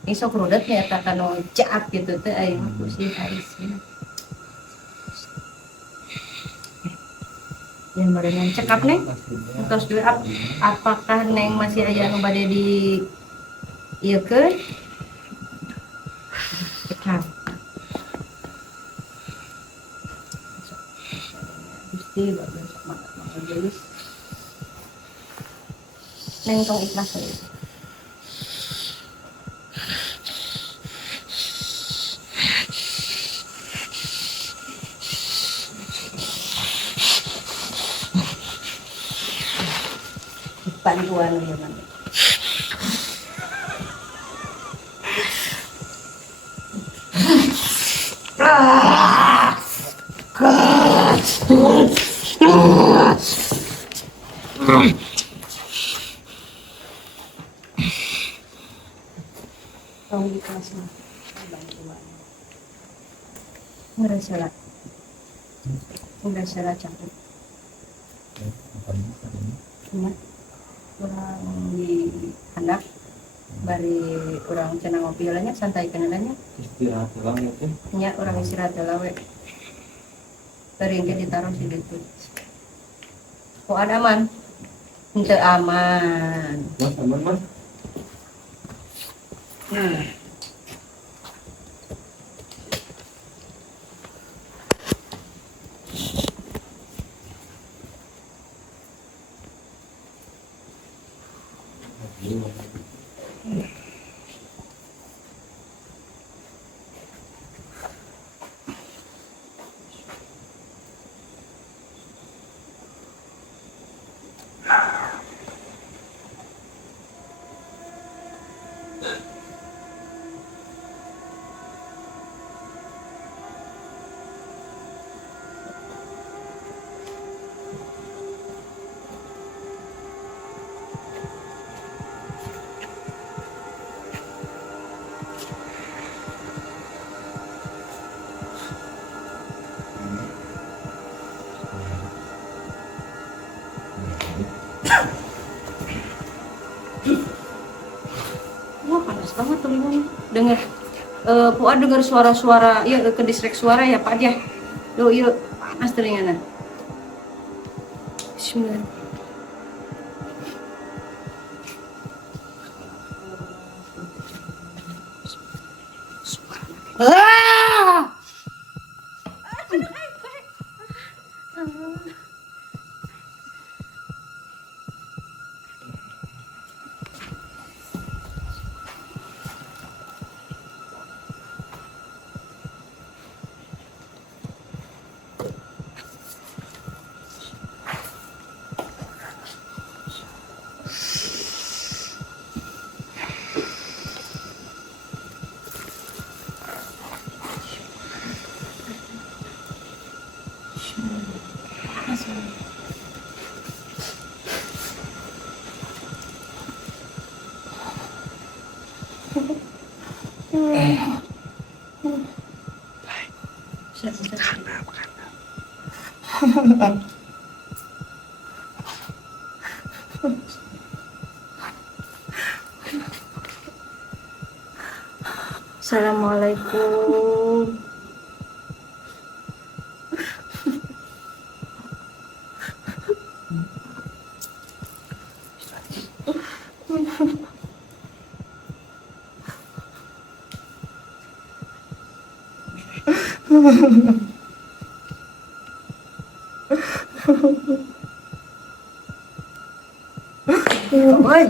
Isok rudatnya eta kanu caat gitu teh aya kursi arisnya. Yang barengan cekap Neng. Terus juga apakah Neng masih aya anu bade di ieu keun? Cekap. Iya bagus, bagus. Neng tong ikhlas ya. Bantuan ya man. Tong ikhlas mah. Bantuan. Ngerasa lah capek. Ya. Orang di handap bari orang cenah ngopi heula nya santai kenalanya Istirahat lang ya teh. nya orang istirahat heula we bari engke ditaruh di ditu kok ada aman henteu aman Mas aman mas. wah panas banget telinganya dengar Fuad dengar suara-suara ya ke distrek suara ya Pak ya yuk panas telinganya Bismillah. Assalamualaikum. Oi,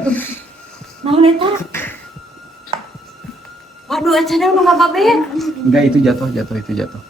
mau netak. Waduh, acara lu nggak apa-apa ya? Enggak, itu jatuh itu jatuh.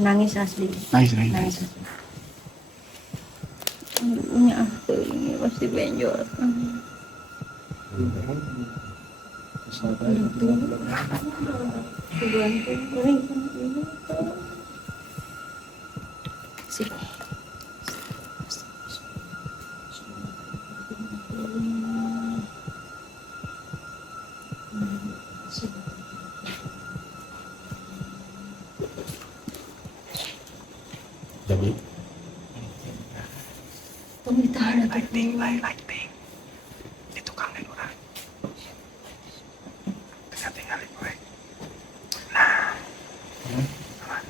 Nangis asli. Nice. Nangis asli. Aduhnya ini pasti benjol. Sini. Jadi Pemitahan lighting itu kangen orang tinggal gue. Nah, aman.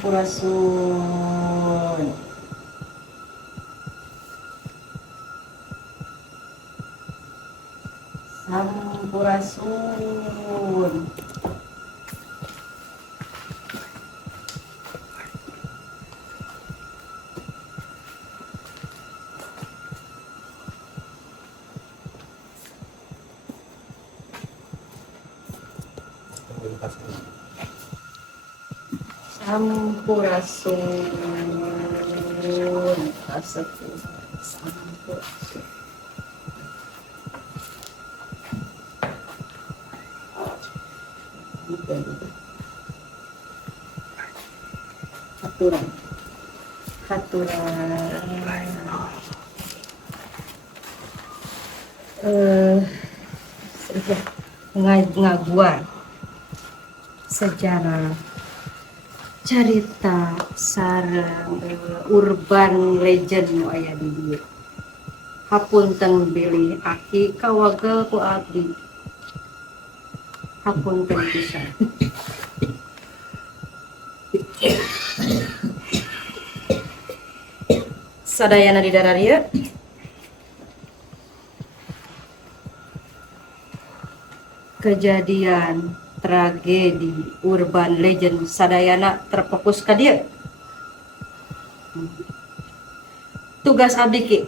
Sampurasun. Sampurasun. Sampurasun. Sampurasun. Haturan. Ngaguar sejarah carita sareng urban legend nu aya di dieu. Hapunten bilih aki kawagel ku abdi. Hapunten pisan. Sadayana di dararieu kejadian tragedi urban legend sadayana terfokus ka dieu. Tugas abdi ki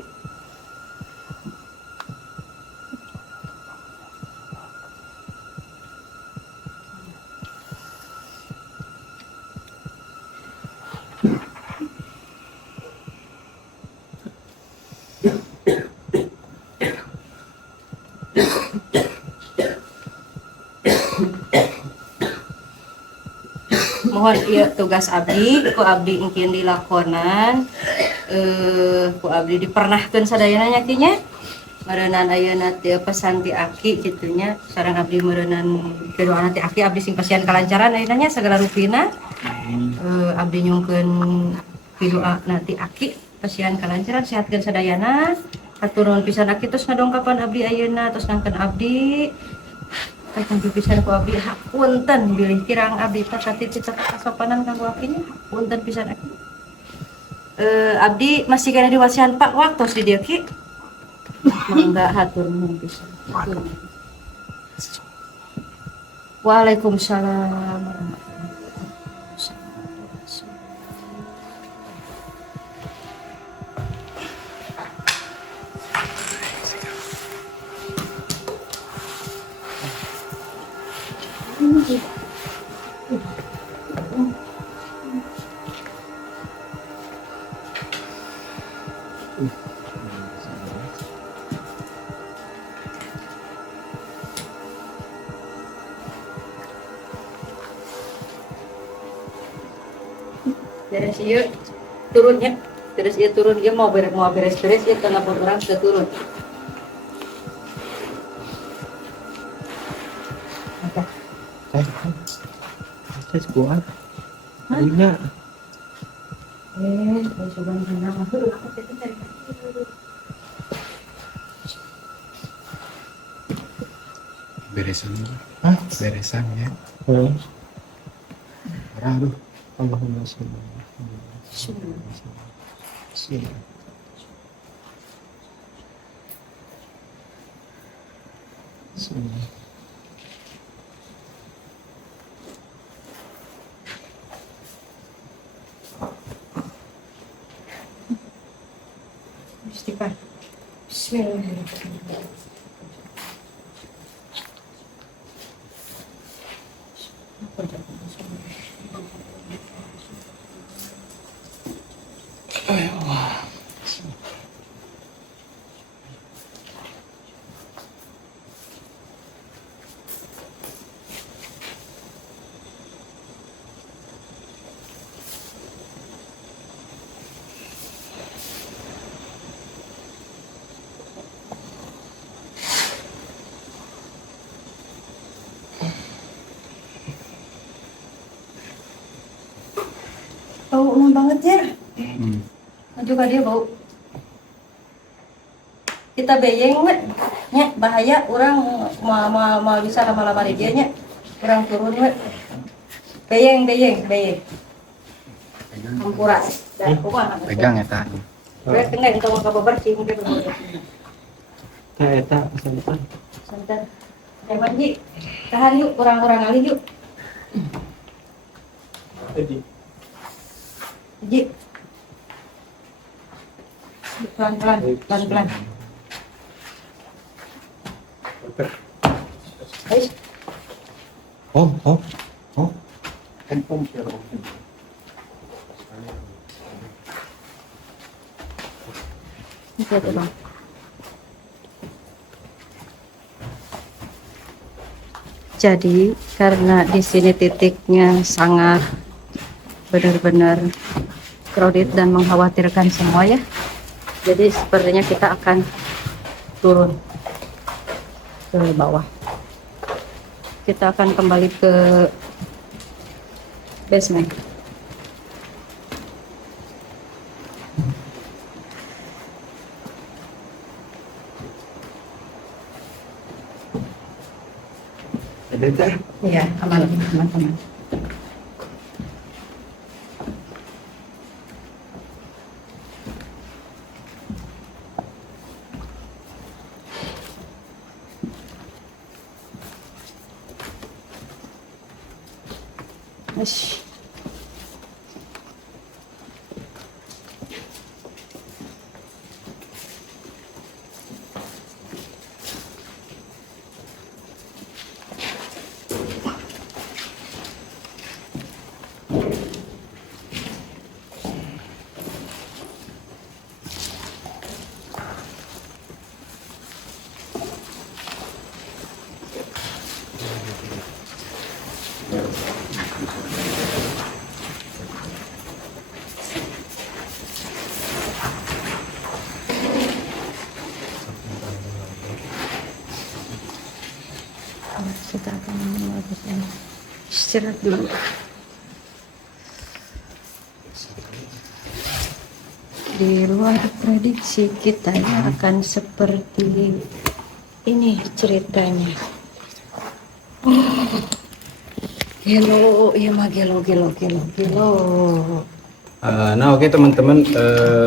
Mohon ieu tugas abdi ku abdi engkeun dilakonan ku abdi dipernahkeun sadayana nya kieu nya meureunnan ayeuna teu pesan ti aki kitu nya sareng abdi meureunnan kedoana ti aki abdi sing pasian kalancaran ayeuna nya sagala rupina abdi nyungkeun pidoana ti aki pasian kalancaran sehatkeun sadayana hatur nuhun pisan aki tos ngadongkapan abdi ayeuna tos ngangkeun abdi Kang pisan ku abdi hapunten bilih kirang abdi tatati cita kasopanan kanggo apinya hapunten pisan aki. Abdi masih kana diwasian Pak waktu di dieu ki. Mangga hatur nuhun pisan. Waalaikumsalam warahmatullahi wabarakatuh. Beres ieu turun ya. Terus ieu turun ieu mau beres-beres ieu telepon orang sudah turun. Apa? Saya kuat. Punya. Coba nang aku cari. Beresan. Hah? Beresan ya. Aduh. Allahumma sholli. Istighfar. Bismillahirrahmanirrahim. Bau umum banget ya. Maju ka dia bau. Kita beyeng we. Nya bahaya orang mau bisa lama-lama di dia nya. Orang turun we. Beyeng. Hampura. Dan kumaha. Pegang eta. Beres kena kita mau kabar bersih mungkin. Teh eta santai. Santai. Hebat Ji. Tahan yuk, orang-orang kali yuk. Ji. Pelan-pelan. Ayo. Oh. Handphone. Oke, Bang. Jadi karena di sini titiknya sangat benar-benar crowded dan mengkhawatirkan semua ya. Jadi sepertinya kita akan turun ke bawah. Kita akan kembali ke basement. Iya, aman, teman-teman. Yes. Kita akan melakukan istirahat dulu. Di luar prediksi kita akan seperti ini ceritanya. Gelo, ya mah gelo. Nah oke teman-teman,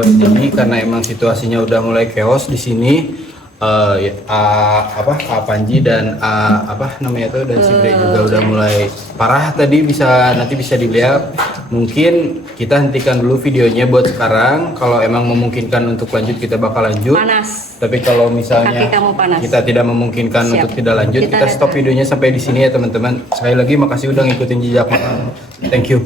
jadi karena emang situasinya udah mulai chaos di sini, Panji dan apa namanya tuh dan si Bre juga udah mulai parah tadi, nanti bisa dilihat. Mungkin kita hentikan dulu videonya buat sekarang. Kalau emang memungkinkan untuk lanjut kita bakal lanjut. Panas. Tapi kalau misalnya Kaki kamu panas. kita tidak memungkinkan Siap. untuk tidak lanjut, Kita kita stop lihat. videonya sampai di sini ya teman-teman. Sekali lagi makasih udah ngikutin jejak. Thank you.